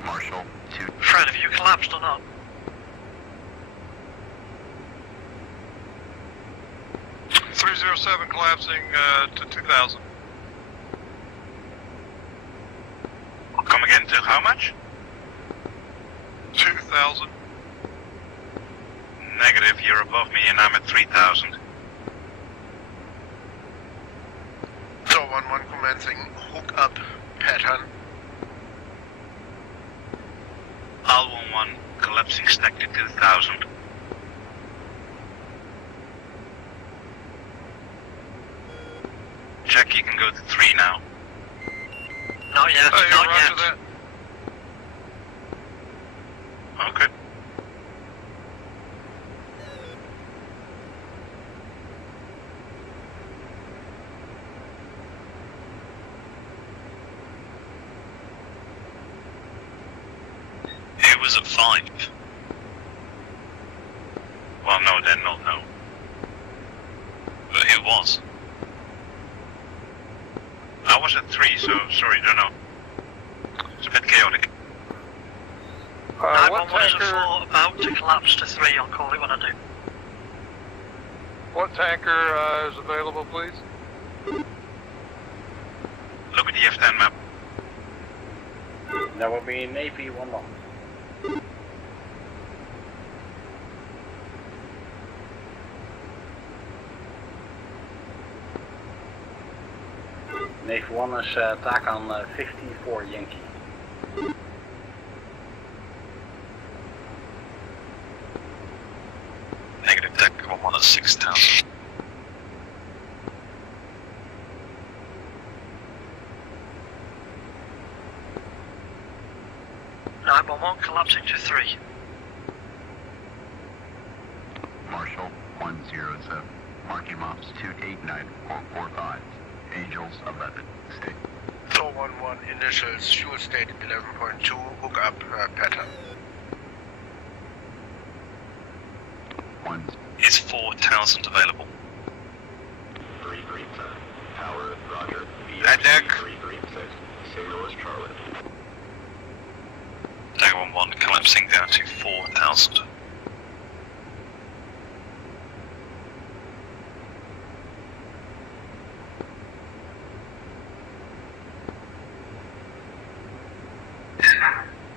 Marshal 2. Fred, have you collapsed or not? – 307 collapsing to 2,000. into how much? 2,000. Negative, you're above me and I'm at 3,000. So 1-1 commencing hook up pattern. Al 1-1 collapsing stack to 2,000. Jack, you can go to 3 now. Not yet, Hey, not roger yet. that. Okay. It was at 5. Well, no, then not no. But it was. I was at 3, so sorry, don't know. It's a bit chaotic. What 911 is at tanker? 4, about to collapse to 3, I'll call it when I do. What tanker is available, please? Look at the F10 map. That will be Navy 1-1. Navy 1 is taak aan 54 Yankee. Negative deck 1 at 6,000. Collapsing to 3. Marshall 107. Marking ops 289.45. Angels 11. Stay. So 1-1 initials fuel state 11.2 hook up pattern. It's 4,000 available. 337. Tower, roger. Deck. 336. Signal is Charlie. Dagger 1-1 collapsing down to 4,000.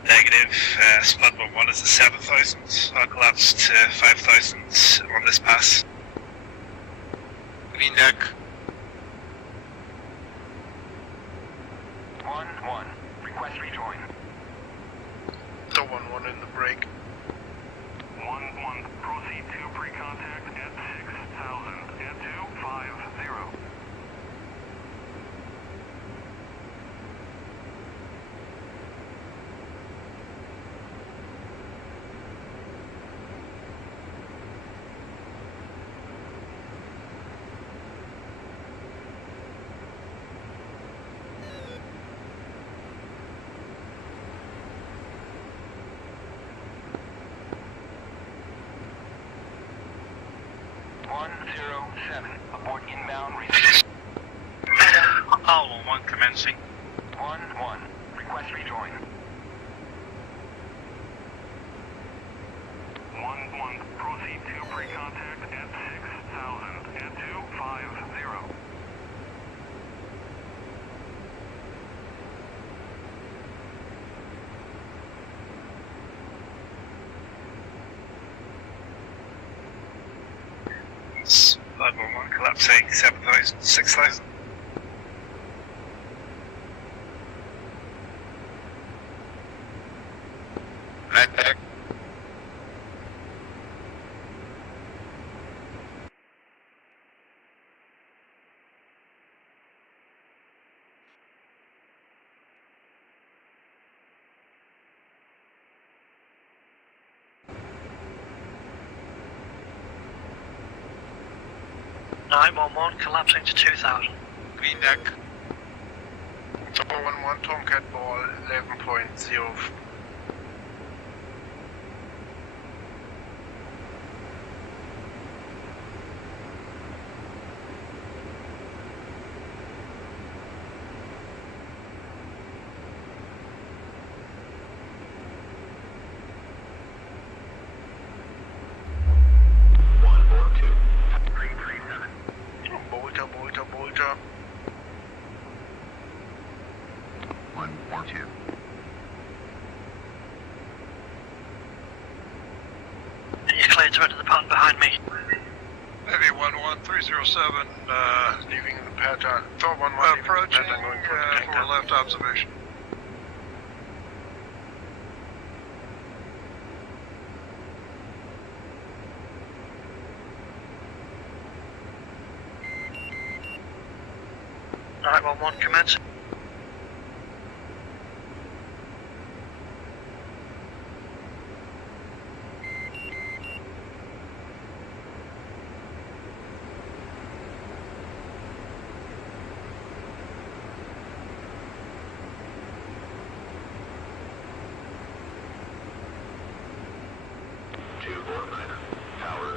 Negative, Spud 1-1 is at 7,000. I'll collapse to 5,000 on this pass. Green deck. 1-1. Request rejoin. So 1-1 in the break. 1-1. Proceed to pre-contact at 6,000. At 250. Abort inbound resume. Al 1-1 commencing. 1-1. Request rejoin. 1-1. Proceed to pre-contact at 6,000. At 250. Spud 1-1 collapsing 7,000, 6,000. Red deck. Collapsing to 2,000. Green deck. So 1-1 Tomcat ball 11.0. Bolter. 142. behind me. Navy 11307, Leaving the pattern. Thor 1-1 approaching leaving the pattern, going for the for tanker. left observation. Alright, 1-1, commence.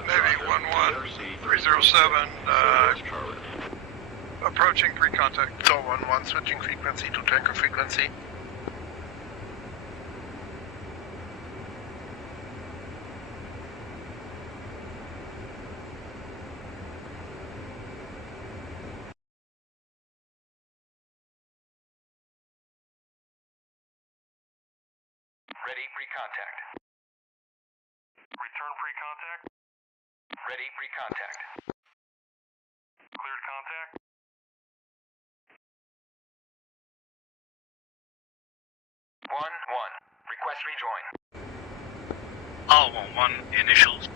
Navy 11307, approaching pre-contact. Thor 1-1 switching frequency to tanker frequency. Ready pre-contact. Return pre-contact. Ready pre-contact. Cleared contact. One. Request rejoin. R11 initials.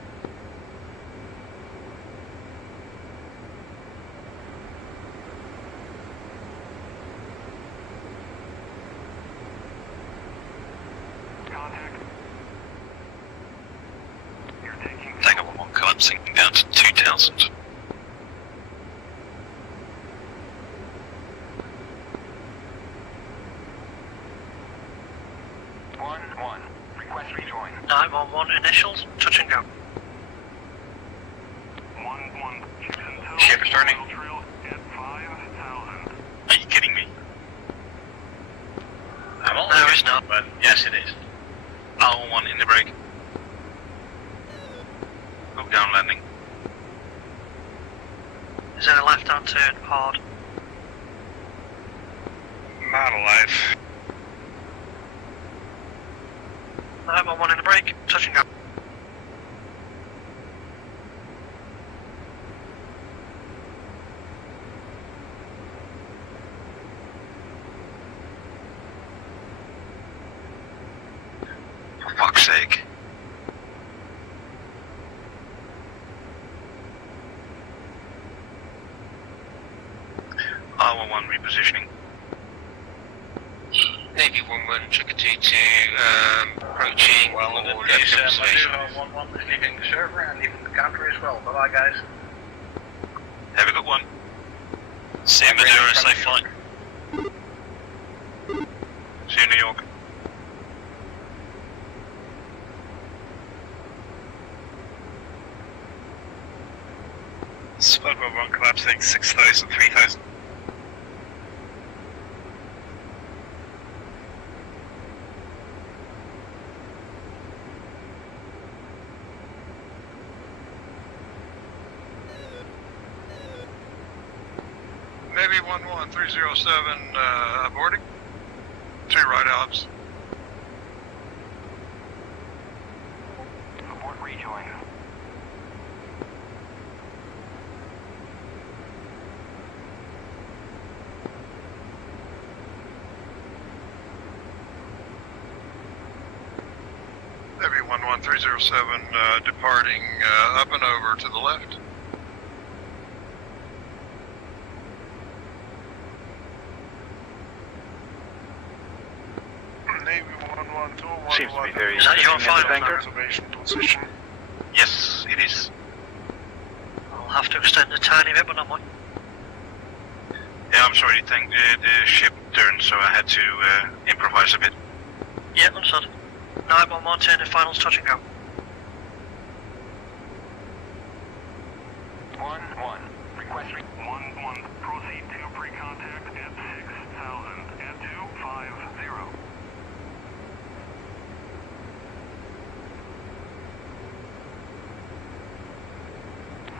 Contact. You're taking... Dagger 11 collapsing down to 2000. One. Request rejoin. 911 initials, touch and go. 1-1. Ship is turning. At 5,000. Are you kidding me? I'm all No, it's not. but yes it is. R1 in the break. Go down landing. Is there a left-hand turn hard? Not alive. 911 in the break, touch and go. For fuck's sake. R11 repositioning. Navy 1-1, Chukka 2-2, approaching London, left observation. 1-1 is leaving the server and leaving the country as well. Bye bye guys. Have a good one. See you in Madeira, safe flight. See you in New York. Spud 1 collapsing 6,000, 3,000. Navy 11307, boarding. 2 right ops. Abort rejoin. Navy 11307, departing up and over to the left. Navy 112 Seems to be very Is that your interesting at the final tanker. observation position. Yes, it is. I'll have to extend a tiny bit, but not much. Yeah, I'm sorry, the ship turned, so I had to improvise a bit. Yeah, understood. 911 turning finals, touch and go. 1. Request 1-1, proceed to pre-contact at 6,000, at 250.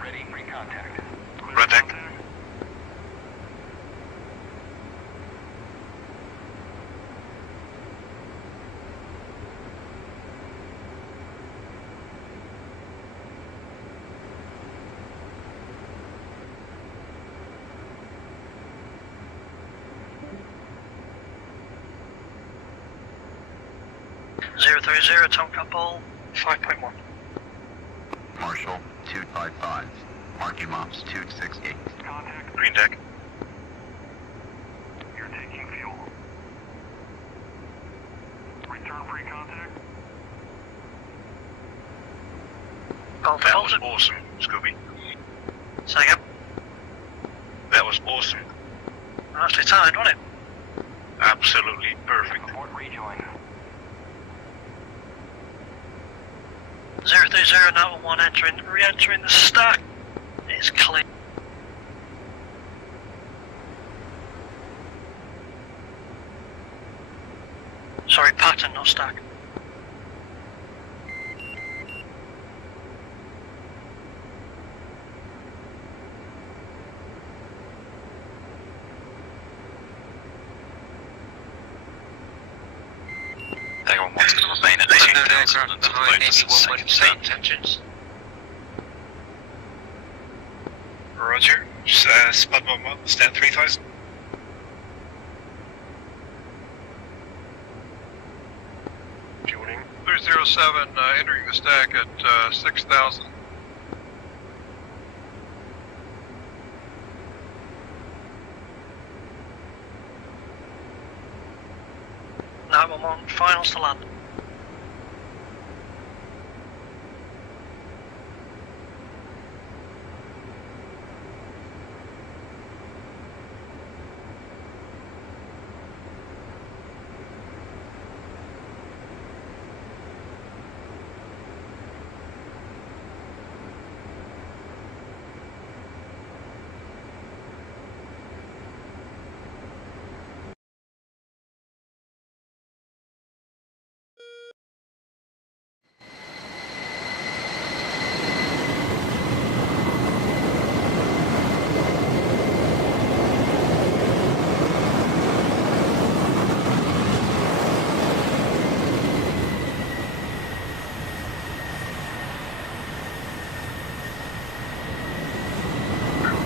ready pre-contact. Red deck. 030 Tomcat Ball 5.1. Marshall 255. Marking Mops 268. Contact. Green deck. You're taking fuel. Return free contact. Golf That was Delta. awesome, Scooby. Say again. That was awesome. Nicely timed, wasn't it? Absolutely perfect. Report rejoin. 030 Nautical 1 re-entering the stack. It's clear. Sorry, pattern, not stack. Dagger 1's going to remain at 2,000 until the boat is its second stand. intentions. Roger. Spud 1-1, stand 3000. Tuning. 307 entering the stack at 6,000. Finals to land.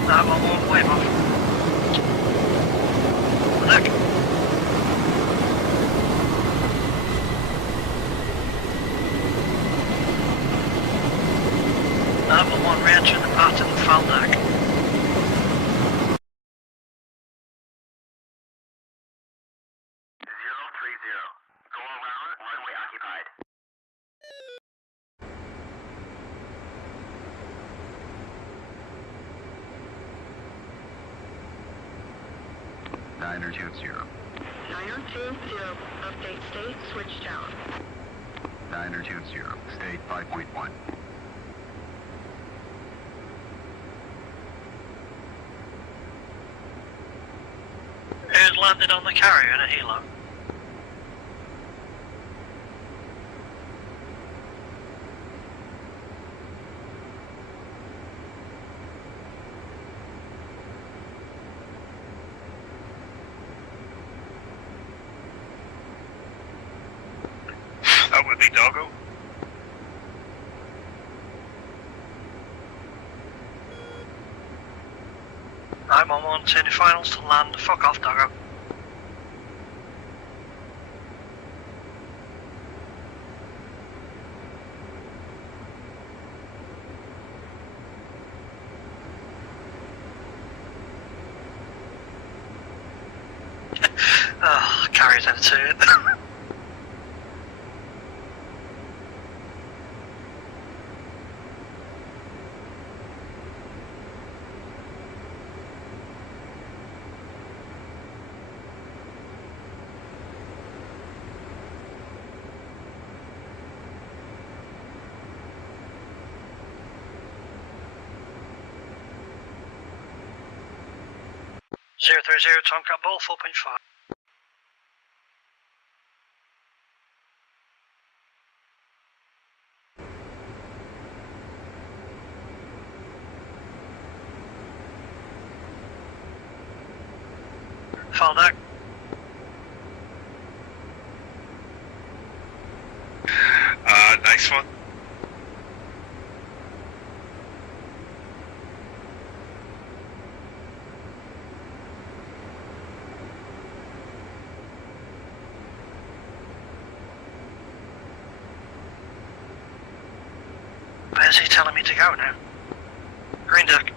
I'm on wave off. Look. Number 1 re-entering the pattern and foul deck. Go around, runway occupied. Niner 20. 920, update state, switch down. Niner 20. State 5.1. Who's landed on the carrier in a helo? That would be Doggo. I'm on 1, turning finals to land. Fuck off, Doggo. Oh, carrier's in a turn. Zero 30 Tomcat Ball 4.5. Foul deck. Nice one. Where's he telling me to go now? Green deck.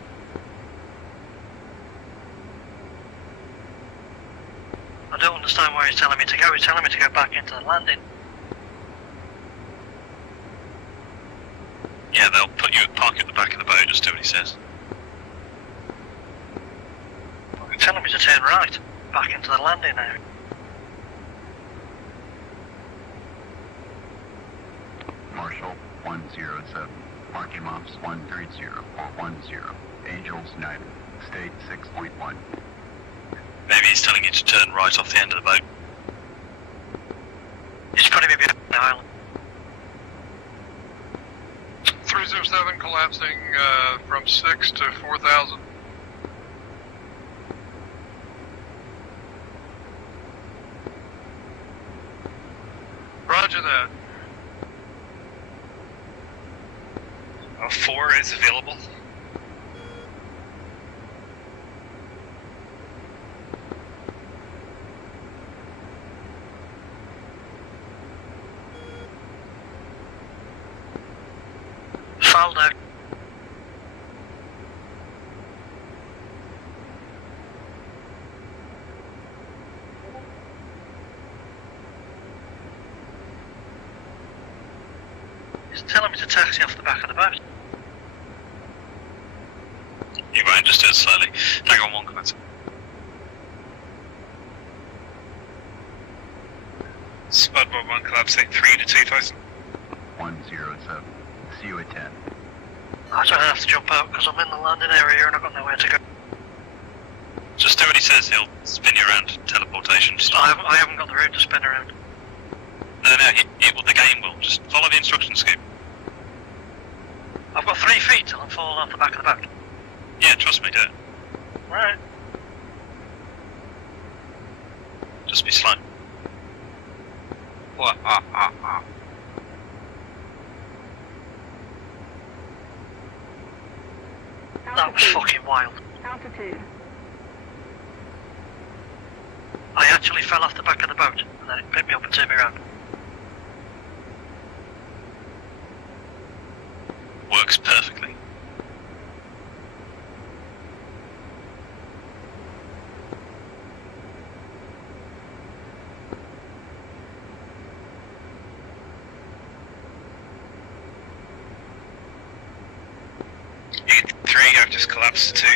I don't understand where he's telling me to go. He's telling me to go back into the landing. Yeah, they'll put you park at the back of the boat, just do what he says. He's telling me to turn right, back into the landing area. Marshall 107. Marking Mops 130 or 10. Angels 9. State 6.1. Maybe he's telling you to turn right off the end of the boat. He's putting me behind the island. 307 collapsing from 6 to 4,000. Roger that. 4 is available. Foul deck. He's telling me to taxi off the back of the boat. You won't, just do it slowly. Hang on 1 comments. Spudboard 1 collapsing 3 to 2000. 107. See you at 10. I don't have to jump out because I'm in the landing area and I've got nowhere to go. Just do what he says, he'll spin you around. Teleportation. I haven't got the room to spin around. No, the game will. Just follow the instructions, Scoop. I've got 3 feet till I'm falling off the back of the boat. Yeah, trust me, do it. Right. Just be slow. That was fucking wild. Altitude. I actually fell off the back of the boat and then it picked me up and turned me around. Works perfectly. Unit 3, I've just collapsed to 2.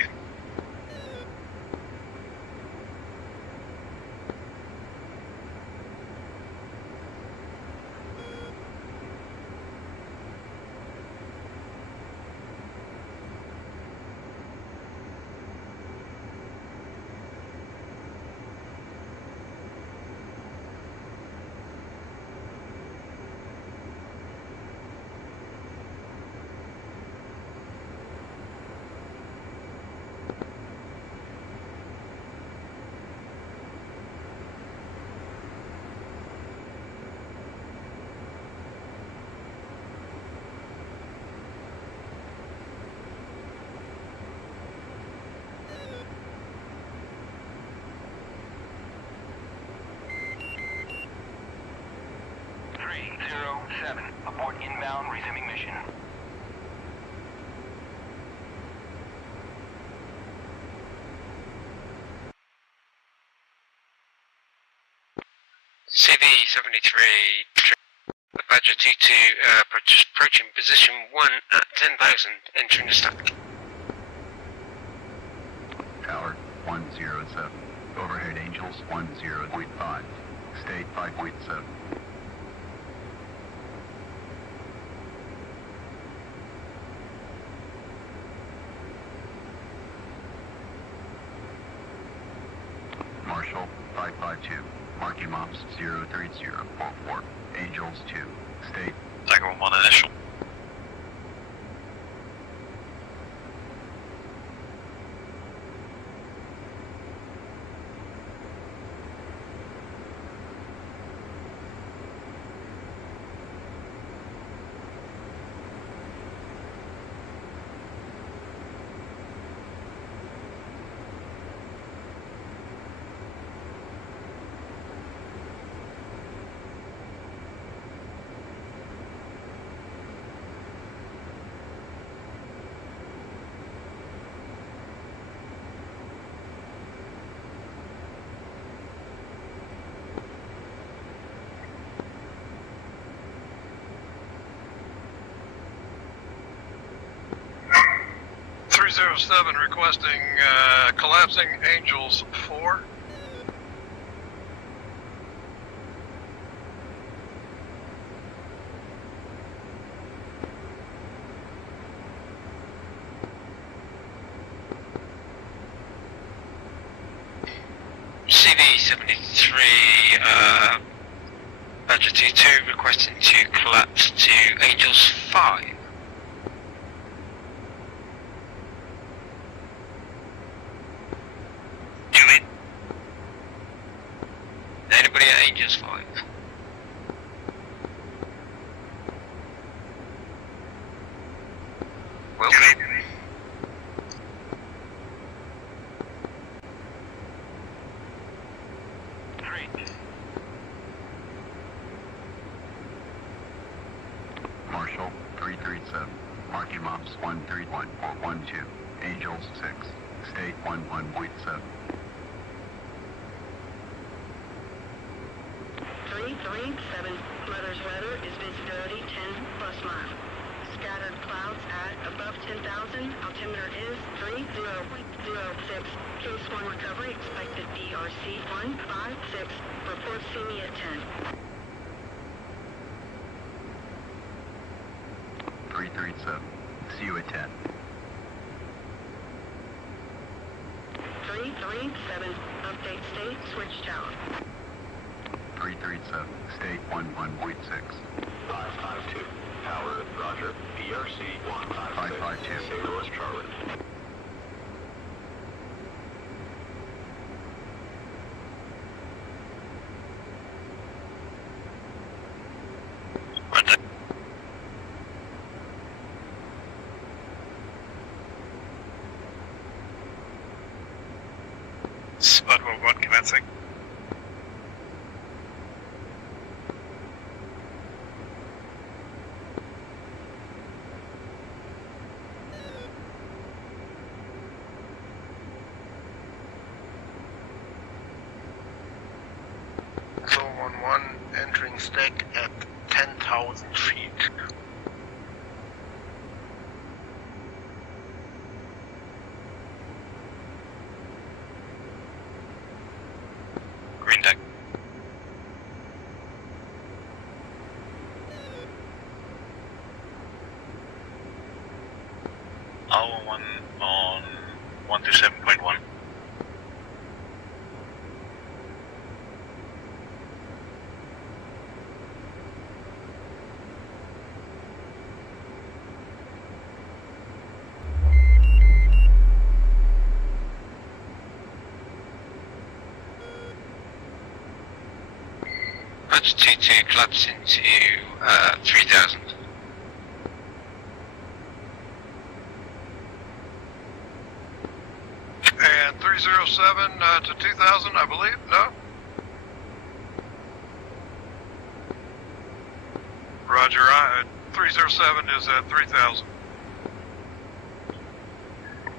Abort inbound, resuming mission. CV-73, Badger 22, approaching position 1 at 10,000, entering the stack. Tower 107. Overhead Angels 10.5. State 5.7. Marshall 552. Marking Mops 03044. Angels 2. State. Dagger on 1 initial. 307 requesting collapsing Angels 4. CV-73, Badger 2-2 requesting to collapse to Angels 5. Julian. Anybody at Angels 5? Well, Julian. Marshall 337. Marking maps 131 or 12. Angels 6. State 11.7. 337. Mother's weather is visibility 10 plus mile. Scattered clouds at above 10,000. Altimeter is 30.06. Case 1 recovery expected DRC 156. Report see me at 10. 337. See you at 10. 337. Update state switch tower. 337. State 11.6. 552. Tower, roger. PRC 156. 552. St. Louis, Charlie. Spud 1 commencing. So 1-1 entering stack at 10,000 feet. Green deck. R11 on 127.1. Badger 2-2 collapse into 3000. And 307 to 2000, I believe, no? Roger, 307 is at 3000.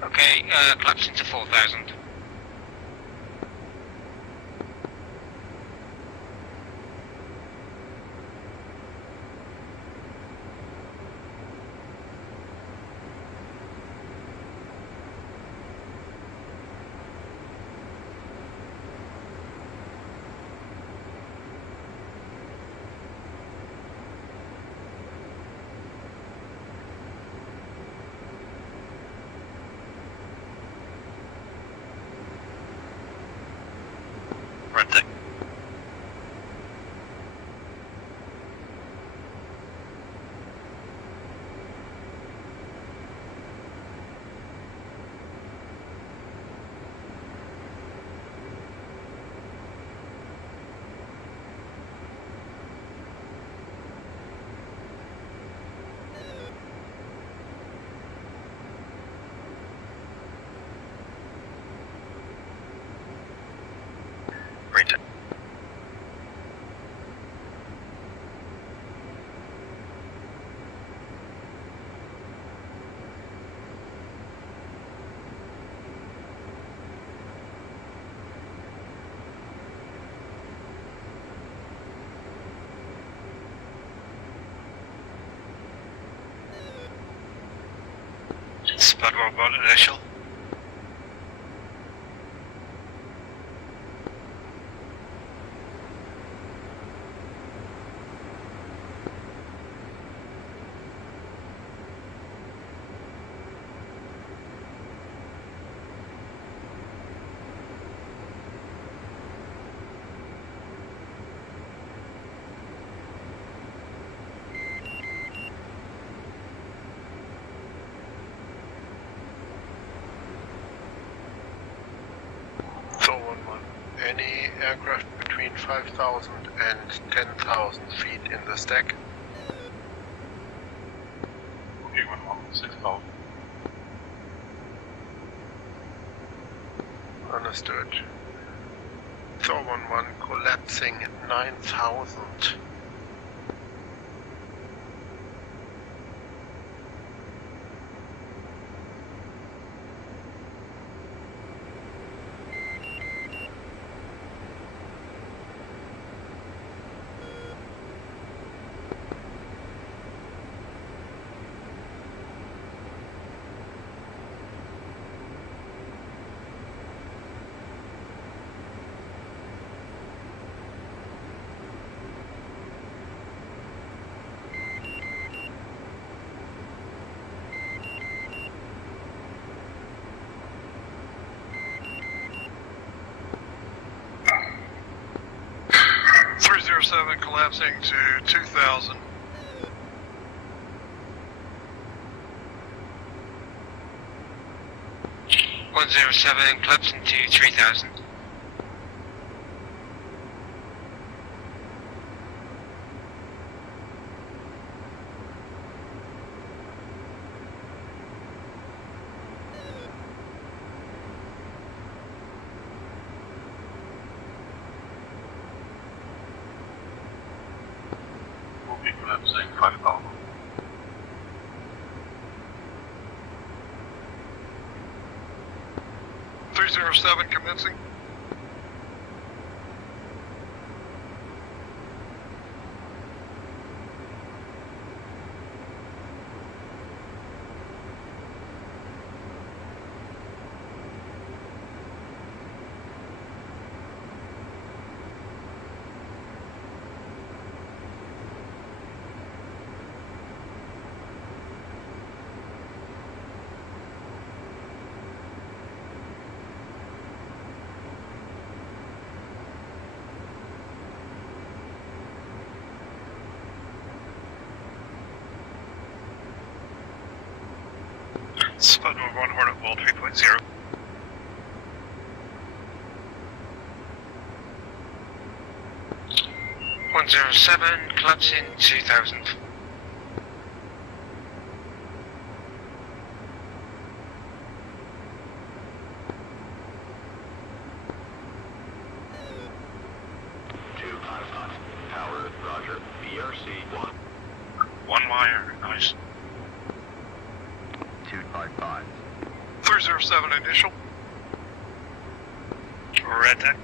Okay, collapse into 4000. Spud 1-1 initial. Any aircraft between 5,000 and 10,000 feet in the stack? Okay, 1-1, 6,000. Understood. Thor 1-1 collapsing 9,000. Collapsing to 2,000. Collapsing to 3,000. Collapsing 5,000. .307 commencing. Spud 1-1, Hornet Wall 3.0. Collapsing 2,000. Tower, roger. BRC 1. One wire, nice. 255. 307 initial. Red deck.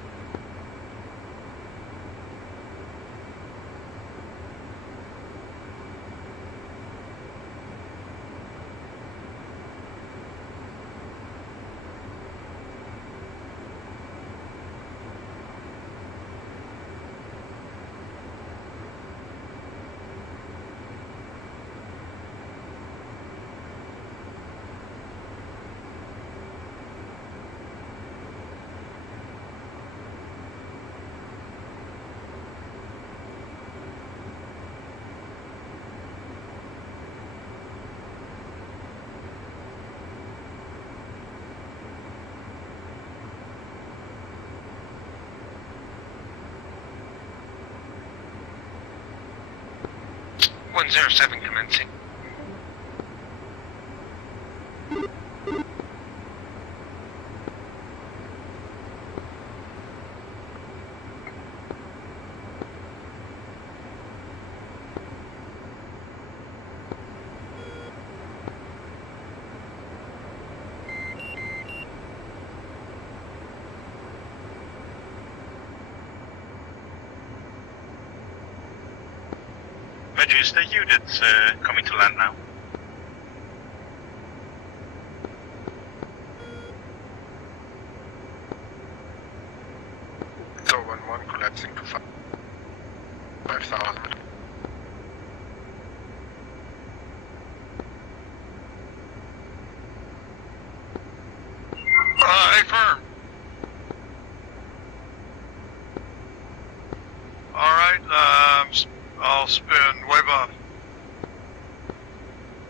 .107 commencing. Is the unit coming to land now? Collapsing to 5,000. Affirm. Alright, I'll spin wave off.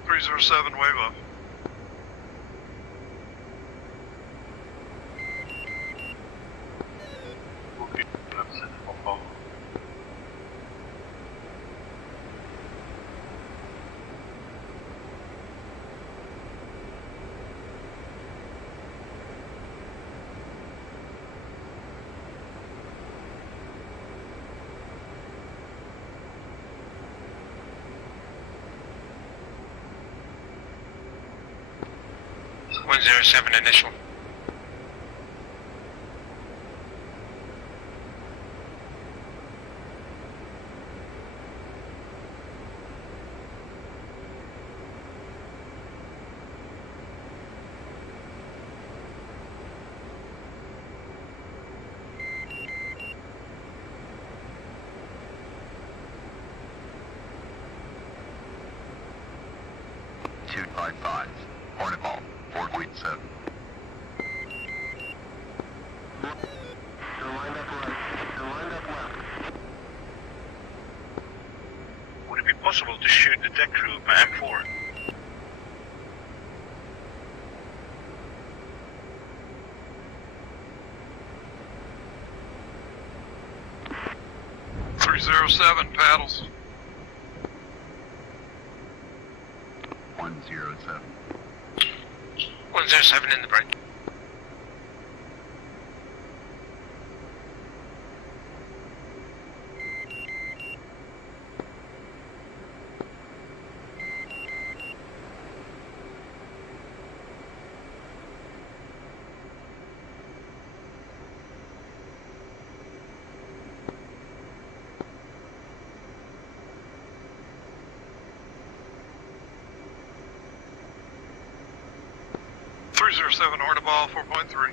307 wave off. .107 initial. Hornetball, 4.7. Would it be possible to shoot the deck crew by M4? .307 paddles. 107. 107 in the break. .307 Hornetball, 4.3.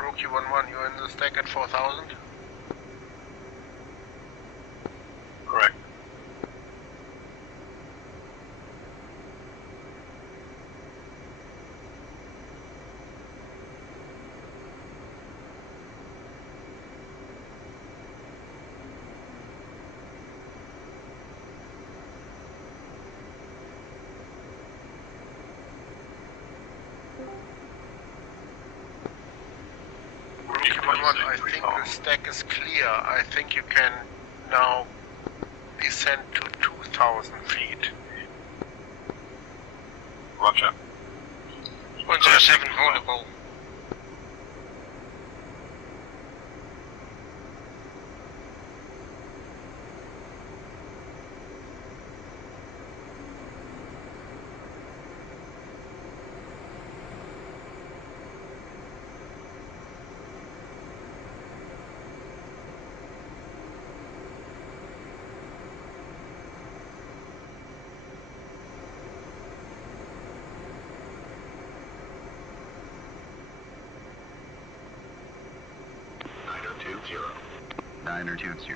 Rookie 1-1, you're in the stack at 4,000? Correct. I think the stack is clear. I think you can now descend to 2,000 feet. Roger. 107 Hornetball. Niner 20.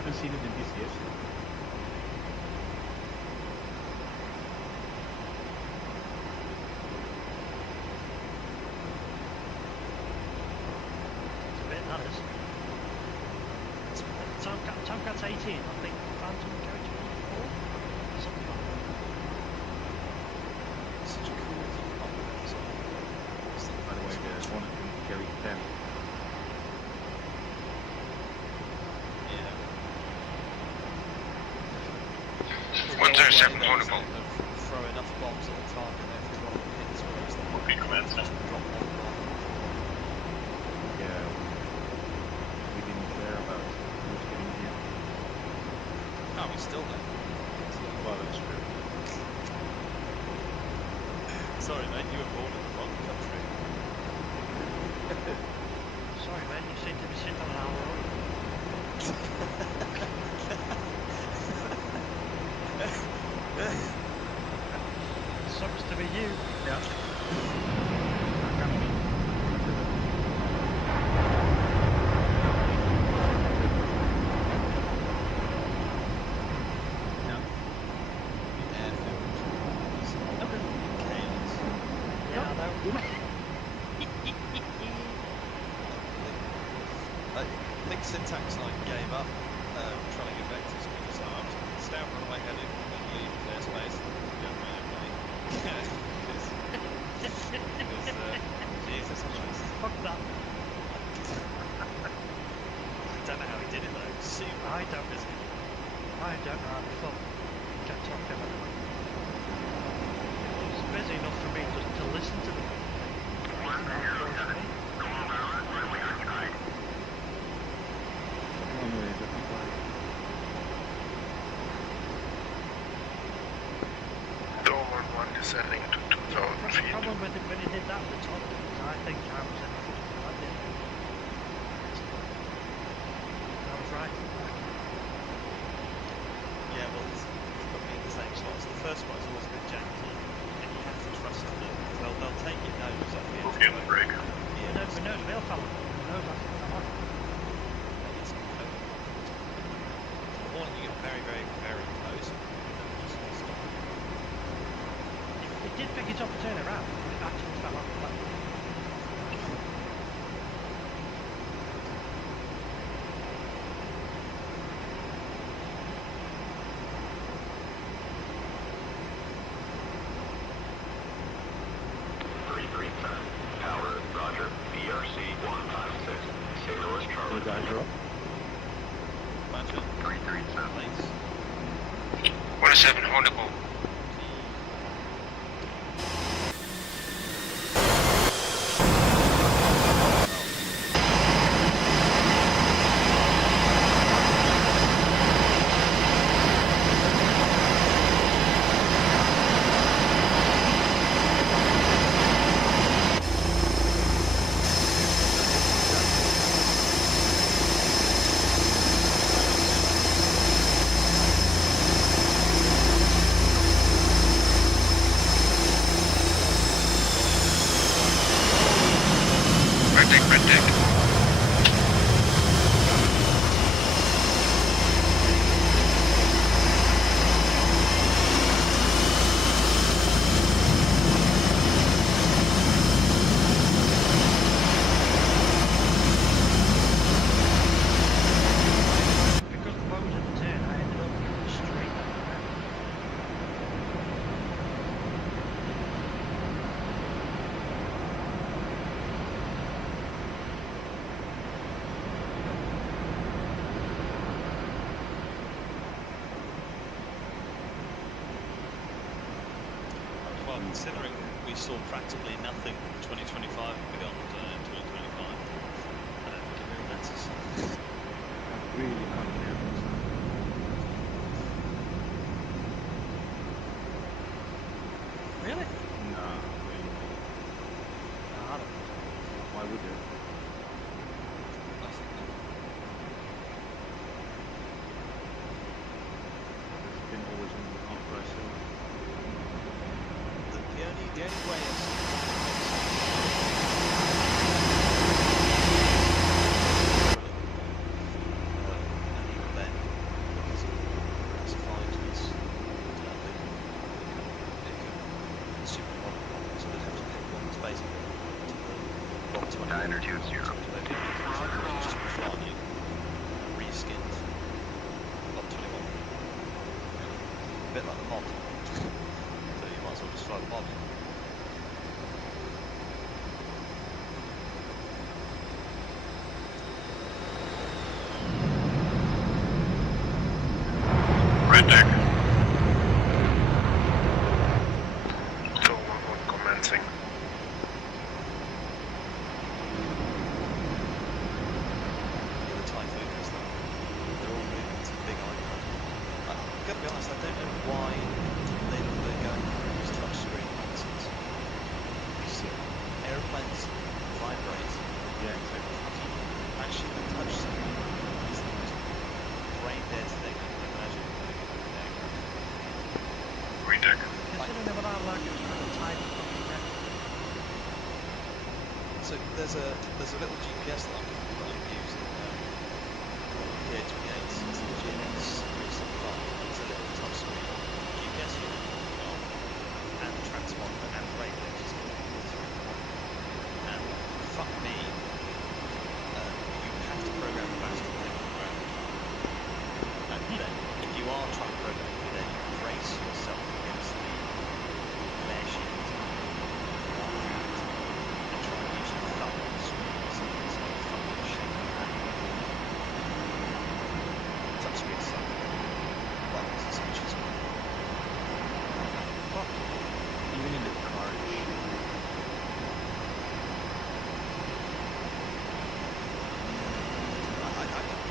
haven't seen it in DCS. It's a bit, that is. Tomcat's 18, I think Phantom carriage was before. Something like that. Such a cool thing about that as well. By the way, the Hornet can carry 10. Yeah. 107 audible. Throw enough bombs at the target and everyone hits whereas they Okay, command. just drop one bomb. Yeah, we didn't care about who was getting here. No, we still don't. Well, that's true. Sorry mate, you were born in the wrong country. Sorry, man, you seem to be sitting on our own. Sucks to be you. Yeah. I think Syntax and I gave up trying to get vectors because I was stay out runway heading and leave airspace and don't really play. Jesus Christ. Fuck that. I don't know how he did it though. Super. I don't know how the fuck get off him. It's busy enough for me just to listen to them. Descending to 2,000 feet. The problem with it when he did that at the top is I think I was in the fucking landing. I was right. Yeah, well, it's got me in the same spots. The first spot is always a bit janky, and you have to trust them. They'll take your nose off the Okay, on the break. Yeah, My nose will fall off. My nose has to come off. it's incredible. The Hornet, you get very, very, very close. It did pick it up and turn around, but it actually fell off the platform. Tower, Roger. BRC 156. Signal is Charlie. The guys are up. Imagine. 337. Nice. 107 audible. Red deck. Because the boat was at the turn, I ended up straight down the ramp. Well, considering we saw practically nothing in 2025 and beyond 2025, I don't think it really matters. I really can't hear this. Really? Nah, really not. No, I don't. Why would you? I think that It's been always on after I sail. the only way deck. So there's a little GPS that I'm using. Here 28. It's the GNS 375. It's a little touchscreen GPS unit and transponder and radio just connected through. And fuck me, you have to program the flash to connect to the ground. And then if you are trying to program it, then you brace yourself against the glare shield and try and use your thumb on the screen so it's not fucking shaking around. Touchscreen stuff. Buttons and switches. Fuck. Even in the car.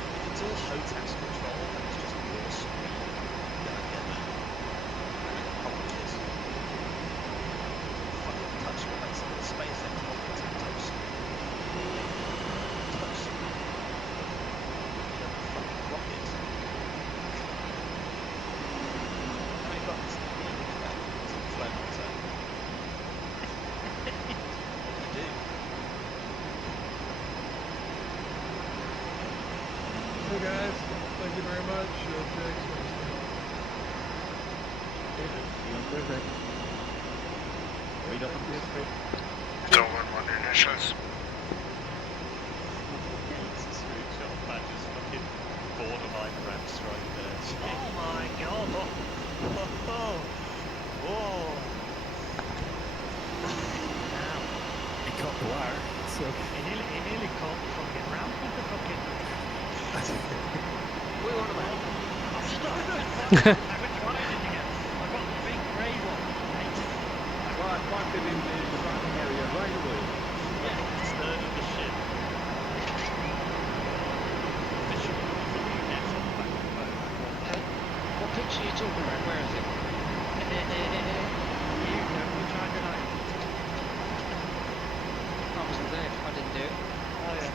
If it's all HOTAS control and it's just your screen, then I get that. And the problem is, fucking touchscreen, like some of the SpaceX rockets have touchscreen. Touchscreen. You know, fucking rockets. How many buttons do you need in that to flown on its own? You do. Hey guys, thank you very much. Jake's David, see you on Thursday. Wait up on PS3. Don't want one initials. It's a screenshot of Badger's fucking borderline ramp strike there. Oh my god! Whoa! He caught the wire, so... He nearly caught the fucking ramp with the fucking... We want to help. I'm stuck. I've been trying it again. I've got the big grey one. Well, I parked it in the parking area right away. Yeah, it's third of the ship. Officially, fucking F on the back of the boat. What picture are you talking about? Where is it? You know, which one did I? I wasn't there. I didn't do it. Oh yeah.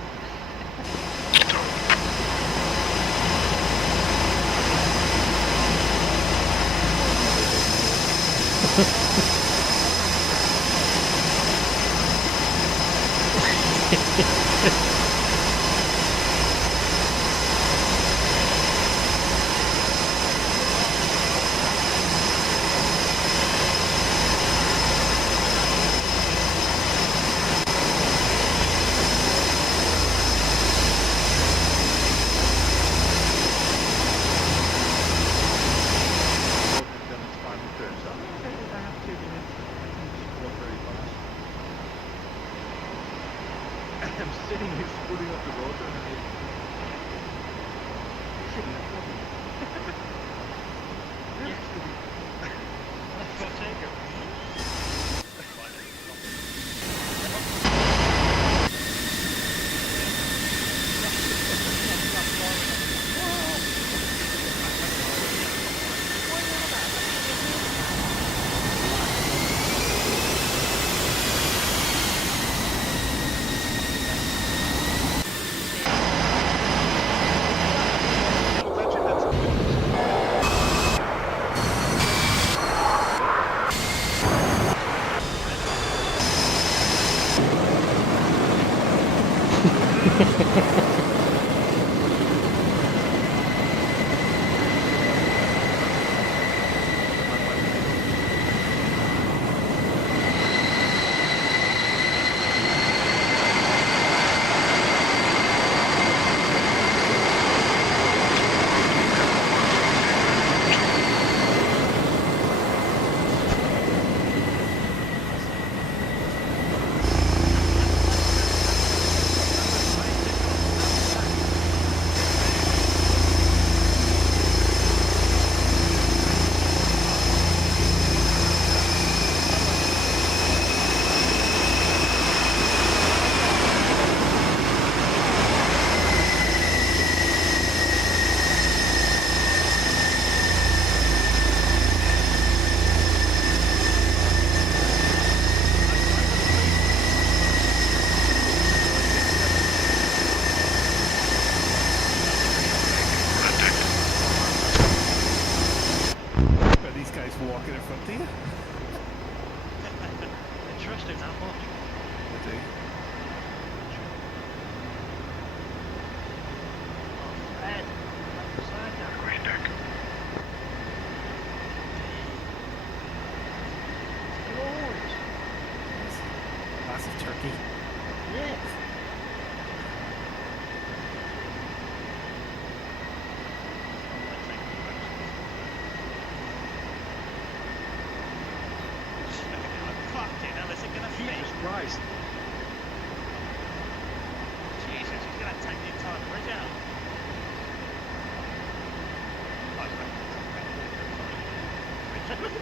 I'm sitting here spooling up the rotor and it's sitting at 40. Let's go take her.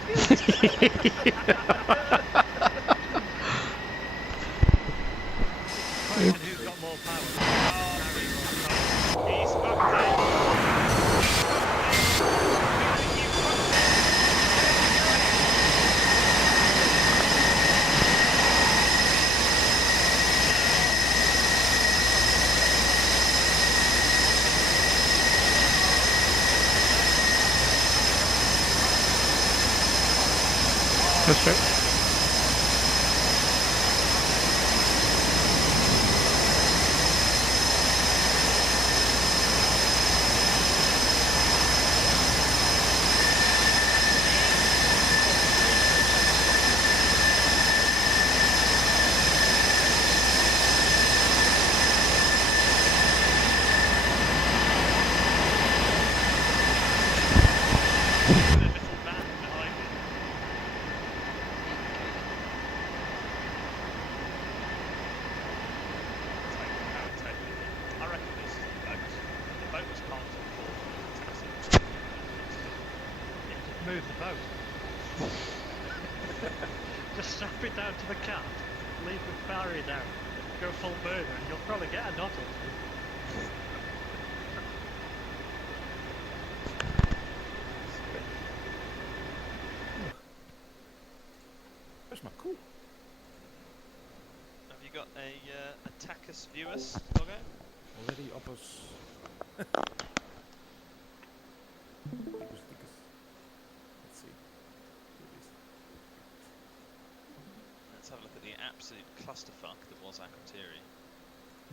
Who's got more power? He's fucked That's right. move the boat. Just strap it down to the cat, leave the battery down, go full burner, and you'll probably get a knot or two. That's not cool. Have you got a Attackers Viewers logo? Already uppers. Let's see. Let's have a look at the absolute clusterfuck that was Akrotiri.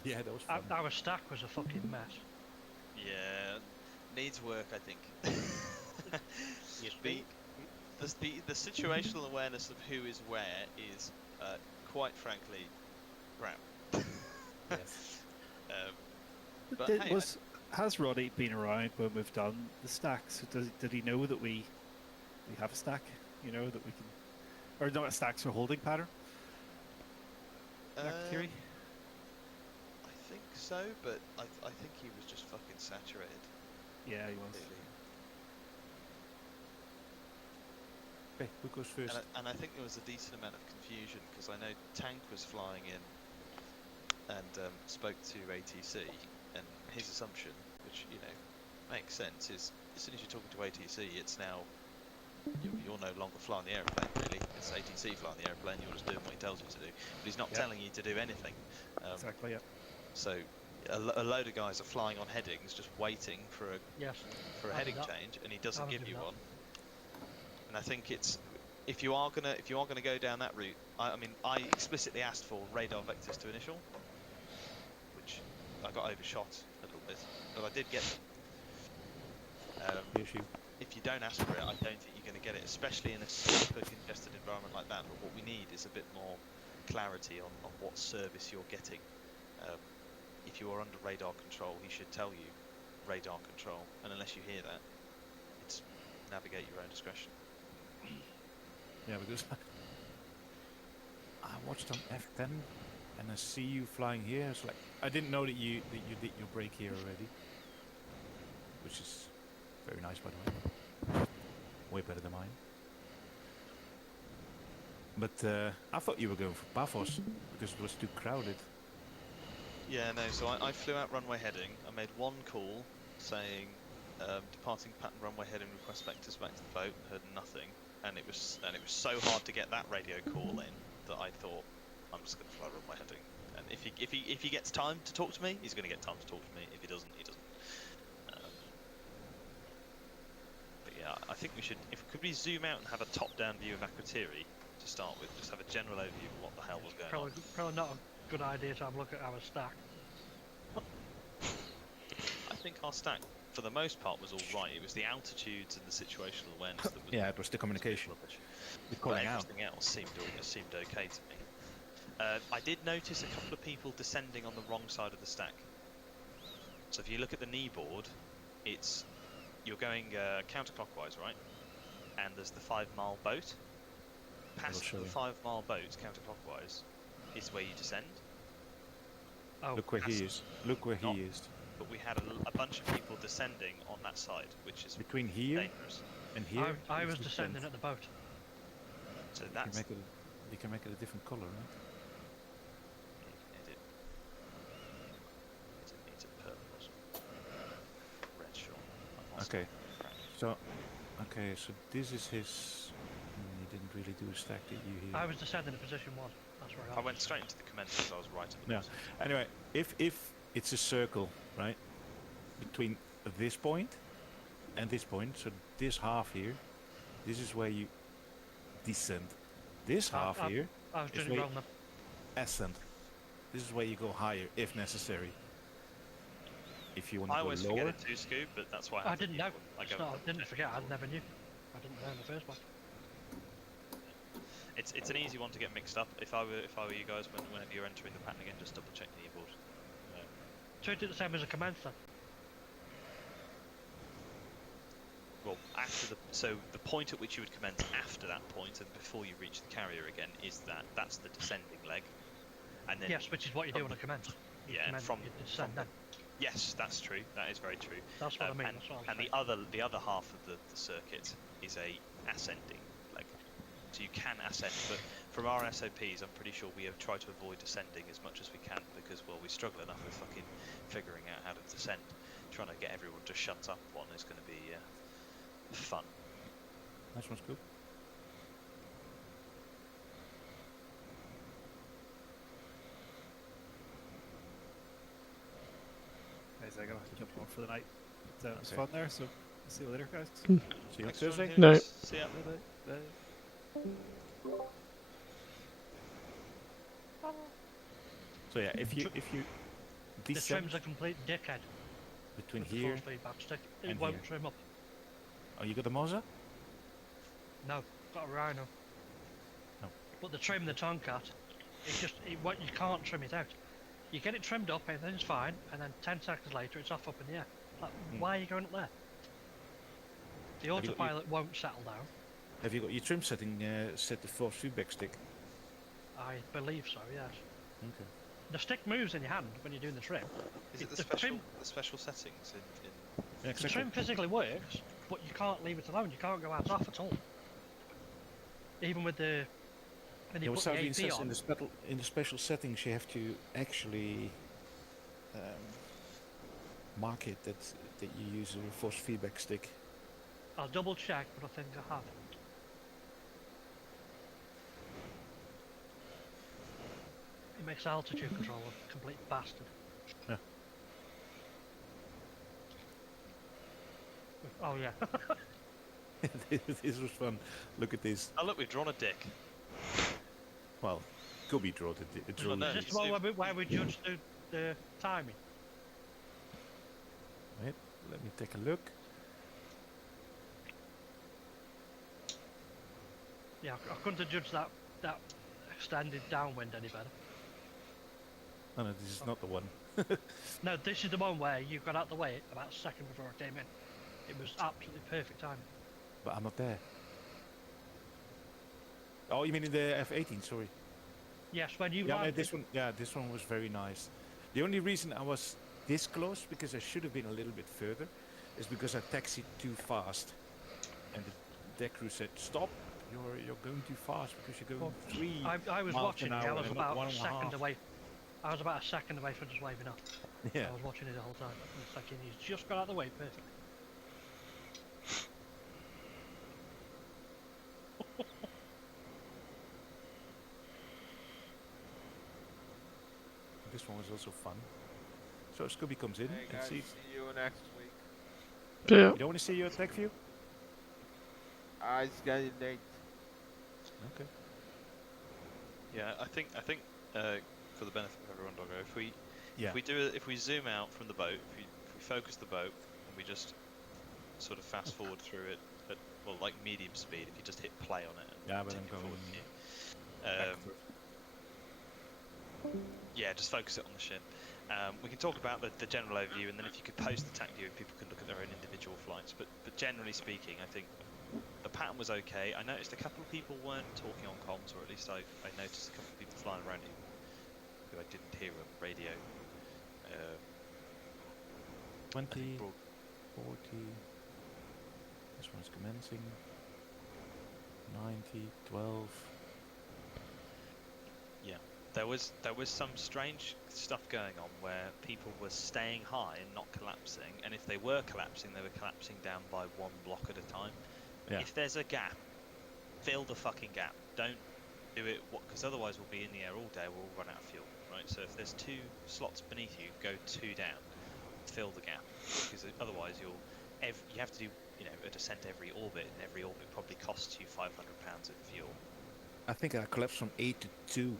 Yeah, that was fun. Our stack was a fucking mess. Yeah, needs work, I think. The situational awareness of who is where is, quite frankly, crap. Yes. But Did, hey, has Roddy been around when we've done the stacks? Did he know that we have a stack? You know that we can, or not a stacks or holding pattern? Kiri? I think so, but I think he was just fucking saturated. Yeah, he was. Really. Okay, who goes first? And I think there was a decent amount of confusion because I know Tank was flying in and spoke to ATC, and his assumption, which you know makes sense, is as soon as you're talking to ATC, it's now you're no longer flying the airplane. Really, it's ATC flying the airplane. You're just doing what he tells you to do, but he's not telling you to do anything. Exactly. Yeah. So a load of guys are flying on headings, just waiting for a heading change, and he doesn't give you one. And I think it's if you are gonna go down that route. I mean, I explicitly asked for radar vectors to initial, which I got overshot a little bit, but I did get them. If you don't ask for it, I don't think you're going to get it, especially in a super congested environment like that. But what we need is a bit more clarity on what service you're getting. If you are under radar control, he should tell you radar control, and unless you hear that, it's navigate your own discretion. Yeah, because I watched on F10 and I see you flying here. It's like I didn't know that you did your break here already, which is very nice, by the way. Way better than mine. But I thought you were going for Paphos because it was too crowded. Yeah, no. So I flew out runway heading. I made one call saying departing pattern runway heading, request vectors back to the boat. Heard nothing. And it was so hard to get that radio call in that I thought I'm just going to fly runway heading. And if he gets time to talk to me, he's going to get time to talk to me. If he doesn't, he doesn't. But yeah, I think we should. Could we zoom out and have a top-down view of Akrotiri to start with? Just have a general overview of what the hell was going on. Probably not a good idea to have a look at our stack. I think our stack, for the most part, was all right. It was the altitudes and the situational awareness that was. Yeah, it was the communication. But everything else seemed okay to me. I did notice a couple of people descending on the wrong side of the stack. So if you look at the knee board, you're going counterclockwise, right? And there's the 5 mile boat. Past the 5 mile boat, counterclockwise, is where you descend. Oh, look where he is. Look where he is. But we had a bunch of people descending on that side, which is between here dangerous. and here. I was descending at the boat. So You that's can make it a different color, right? you can edit. It needs a purple or something. Red, sure. Okay. So, so this is his. You didn't really do a stack, did you? Here. I was descending to position 1. That's where I went straight into the commence because I was right at the Yeah. bottom. Anyway, if it's a circle, right, between this point and this point, so this half here, this is where you descend. This half here I was is doing where it you wrong then. ascend. This is where you go higher if necessary. If you want to I go always forget lower. it too, Scoob, but that's why I didn't know. I It's go. not, I didn't forget. I never knew. I didn't know in the first place. It's an easy one to get mixed up. If I were you guys, whenever you're entering the pattern again, just double check the keyboard. Treat it the same as a commence then. Well, so the point at which you would commence after that point and before you reach the carrier again is that's the descending leg, and then Yes, which is what you do on a commence. You yeah, commence, from you descend then. yes, that's true. That is very true. That's what I mean. And, That's what I was and saying. the other half of the circuit is a ascending leg. So you can ascend, but from our SOPs, I'm pretty sure we have tried to avoid descending as much as we can because, well, we struggle enough with fucking figuring out how to descend. Trying to get everyone to shut up one is going to be fun. Nice one, Scoop. Guys, I gotta jump off for the night. But, it was fun there, so see you later, guys. See you on Thursday. No. See ya. Bye. So yeah, if you The descend trim's a complete dickhead. between with the here force feedback stick. It and won't here. trim up. Oh, you got the Moza? No, got a Rhino. No. But the trim, the Tomcat, you can't trim it out. You get it trimmed up, everything's fine, and then 10 seconds later it's off up in the air. Like, why are you going up there? The Have you got autopilot won't settle down. Have you got your trim setting set to force feedback stick? I believe so, yes. Okay. The stick moves in your hand when you're doing the trim. Is it the special settings in Yeah, The trim physically works, but you can't leave it alone. You can't go hands off at all. Even with the when you Yeah, put what the Sabine AP says on. in the special settings, you have to actually mark it that you use a force feedback stick. I'll double check, but I think I have. It makes altitude control a complete bastard. Yeah. Oh yeah. This was fun. Look at this. Oh look, we've drawn a dick. Well, could be drawn. Well, no, Is this the one where we judge the timing? Wait, let me take a look. Yeah, I couldn't have judged that extended downwind any better. Oh no, this is not the one. No, this is the one where you got out the way about a second before I came in. It was absolutely perfect timing. But I'm not there. Oh, you mean in the F-18? Sorry. Yes, when you Yeah, no, landed. this one. Yeah, this one was very nice. The only reason I was this close, because I should have been a little bit further, is because I taxied too fast, and the deck crew said, "Stop! You're going too fast because you're going 3 I was miles watching an it. hour I was and not about a 1.5." second away. I was about a second away from just waving off. Yeah. I was watching it the whole time. It's like he's just got out of the way perfectly. This one was also fun. So Scooby comes in Hey and guys, sees. see you next week. Yeah. You don't want to see you at TechView? It's getting late. Okay. Yeah, I think for the benefit of everyone, Doggo, Yeah. if we zoom out from the boat, if we focus the boat and we just sort of fast forward through it at like medium speed, if you just hit play on it. And Yeah, but I'm continue going forward, yeah, just focus it on the ship. We can talk about the general overview, and then if you could post the TAC view, people can look at their own individual flights. But generally speaking, I think the pattern was okay. I noticed a couple of people weren't talking on comms, or at least I noticed a couple of people flying around who I didn't hear on radio. 20, 40. This one's commencing. 90, 12. Yeah, there was some strange stuff going on where people were staying high and not collapsing, and if they were collapsing, they were collapsing down by one block at a time. Yeah. If there's a gap, fill the fucking gap. Don't do it, because otherwise we'll be in the air all day. We'll run out of fuel, right? So if there's 2 slots beneath you, go 2 down. Fill the gap, because otherwise you have to do a descent every orbit, and every orbit probably costs you £500 of fuel. I think I collapsed from 8 to 2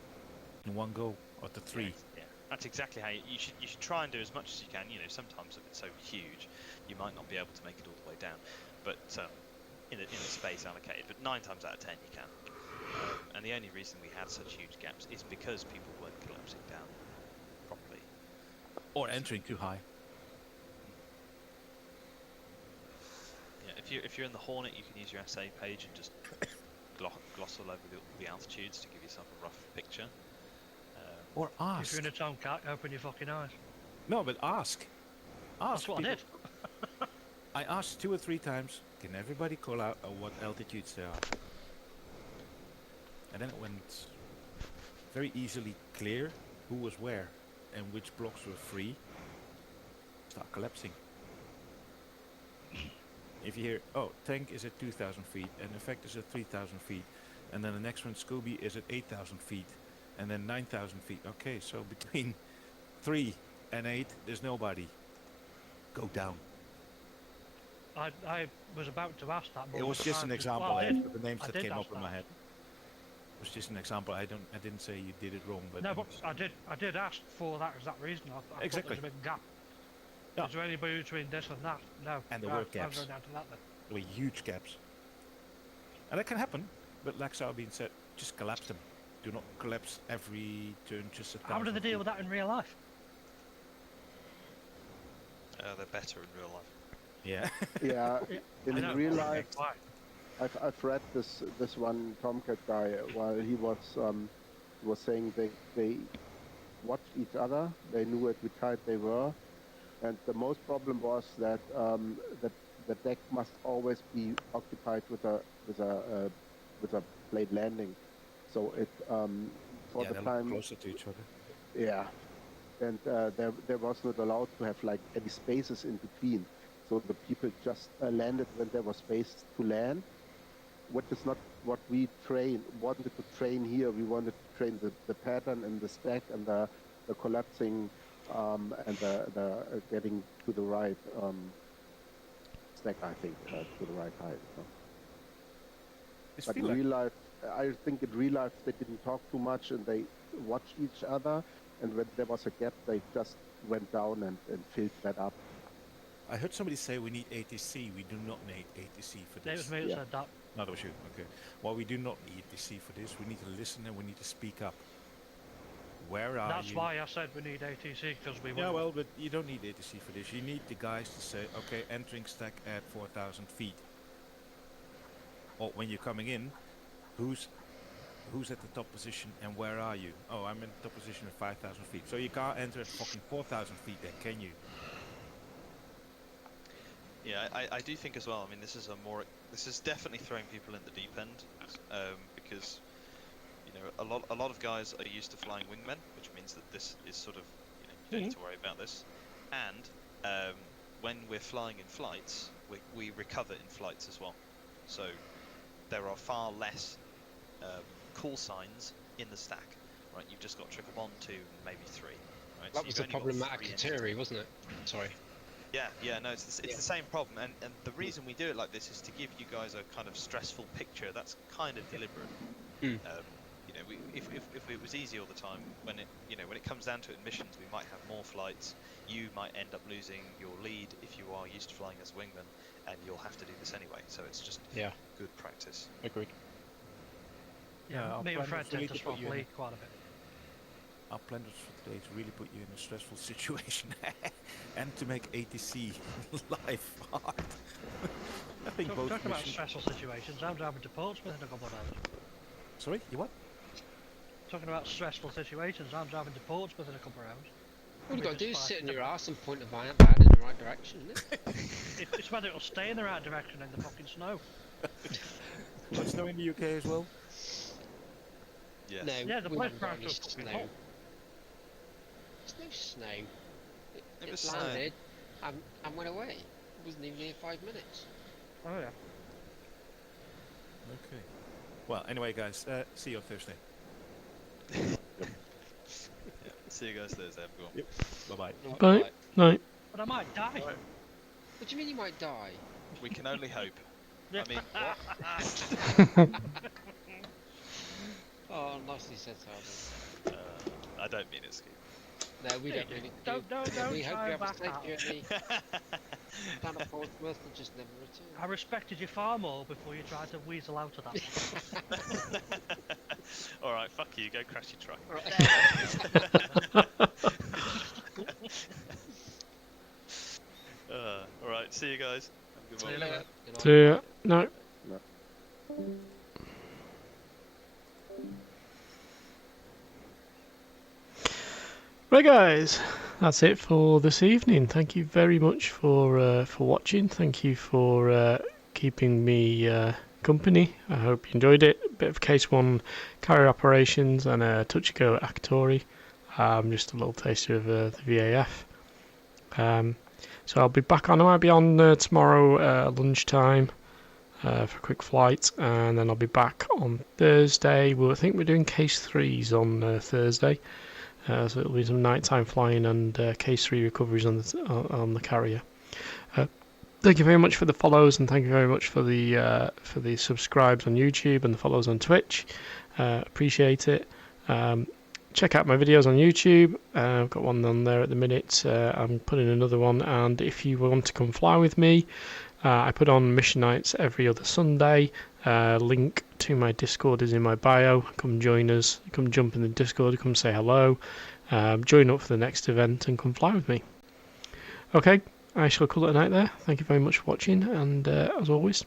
in one go, or to 3. Yeah, that's exactly how you should try and do as much as you can. Sometimes if it's so huge, you might not be able to make it all the way down, but in a space allocated. But 9 times out of 10 you can. And the only reason we had such huge gaps is because people weren't collapsing down properly, or entering too high. Yeah, if you're in the Hornet, you can use your SA page and just gloss all over the altitudes to give yourself a rough picture. Or ask. If you're in a Tomcat, open your fucking eyes. No, but ask. That's what I did. I asked 2 or 3 times, can everybody call out at what altitudes they are? And then it went very easily clear who was where and which blocks were free. Start collapsing. If you hear, oh, tank is at 2,000 feet, and effect is at 3,000 feet, and then the next one, Scooby, is at 8,000 feet, and then 9,000 feet. Okay, so between 3 and 8, there's nobody. Go down. I was about to ask that. It was just an example. Well, I had the names that came up in that. my head. It was just an example. I didn't say you did it wrong, but no, but I did ask for that exact reason. I exactly. thought there's a big gap. Yeah. Is there anybody between this and that? No. And there were gaps. I'm going down to that then. There were huge gaps. And that can happen, but like Sabine said, just collapse them. Do not collapse every turn just 1,000. How do they deal with that in real life? They're better in real life. Yeah. Yeah. In real life, Why? I've read this one Tomcat guy while he was saying they watched each other. They knew at which height they were, and the most problem was that the deck must always be occupied with a blade landing. So it for the time closer to each other. Yeah, and there was not allowed to have like any spaces in between. So the people just landed when there was space to land, which is not what we wanted to train here. We wanted to train the pattern and the stack and the collapsing and the getting to the right stack, I think, to the right height. So. But in real life, I think in real life they didn't talk too much and they watched each other, and when there was a gap they just went down and filled that up. I heard somebody say we need ATC. We do not need ATC for this. David Mate said that. No, that was you. Okay. Well, we do not need ATC for this. We need to listen and we need to speak up. Where are you? That's why I said we need ATC, because we Yeah, well, but you don't need ATC for this. You need the guys to say, okay, entering stack at 4,000 feet. Or when you're coming in, who's at the top position and where are you? Oh, I'm in the top position at 5,000 feet. So you can't enter at fucking 4,000 feet then, can you? Yeah, I do think as well. I mean, this is definitely throwing people in the deep end, because a lot of guys are used to flying wingmen, which means that this is sort of you don't need to worry about this. And when we're flying in flights, we recover in flights as well. So there are far less call signs in the stack, right? You've just got trickle bond 2, maybe 3. Right? That was the problematic theory, wasn't it? Sorry. Yeah, no, it's the same problem, and the reason we do it like this is to give you guys a kind of stressful picture. That's kind of deliberate. If it was easy all the time, when it comes down to it in missions, we might have more flights. You might end up losing your lead if you are used to flying as a wingman, and you'll have to do this anyway. So it's just good practice. Agreed. Yeah, me and Fred tend to swap lead quite a bit. Our plan for today is to really put you in a stressful situation and to make ATC life hard. I think both talking about stressful situations, I'm driving to Portsmouth in a couple of hours. Sorry, you what? Talking about stressful situations, I'm driving to Portsmouth in a couple of hours. All you've got to do is sit in your arse and point the van in the right direction, isn't it? It's whether it'll stay in the right direction in the fucking snow. Much snow in the UK as well? Yes. No, Yeah, the we place haven't got crash any was fucking snow. hot. There's no snow. It was It landed and went away. It wasn't even here 5 minutes. Oh yeah. Okay. Well, anyway, guys, see you on Thursday. Yeah. See you guys Thursday, everyone. Yep. Bye-bye. Bye. Night. But I might die. What do you mean you might die? We can only hope. I mean, Oh, nicely said, Sergeant. I don't mean it, Scoop. No, we don't really. Don't we hope try you have a back safe out. journey. Down to Portsmouth and just never return. I respected you far more before you tried to weasel out of that one. Alright, fuck you, go crash your truck. Alright, see you guys. Have a good See you morning. later. See ya. No. Right, guys, that's it for this evening. Thank you very much for watching. Thank you for keeping me company. I hope you enjoyed it. A bit of Case 1 carrier operations and a touch go at Akatori. Just a little taster of the VAF. So I'll be back on. I might be on tomorrow lunchtime for a quick flight, and then I'll be back on Thursday. I think we're doing Case 3s on Thursday. So it'll be some nighttime flying and Case 3 recoveries on the carrier. Thank you very much for the follows, and thank you very much for the subscribes on YouTube and the follows on Twitch. Appreciate it. Check out my videos on YouTube. I've got one on there at the minute. I'm putting another one, and if you want to come fly with me, I put on mission nights every other Sunday. Link to my Discord is in my bio. Come join us. Come jump in the Discord. Come say hello. Join up for the next event and come fly with me. Okay, I shall call it a night there. Thank you very much for watching, and as always,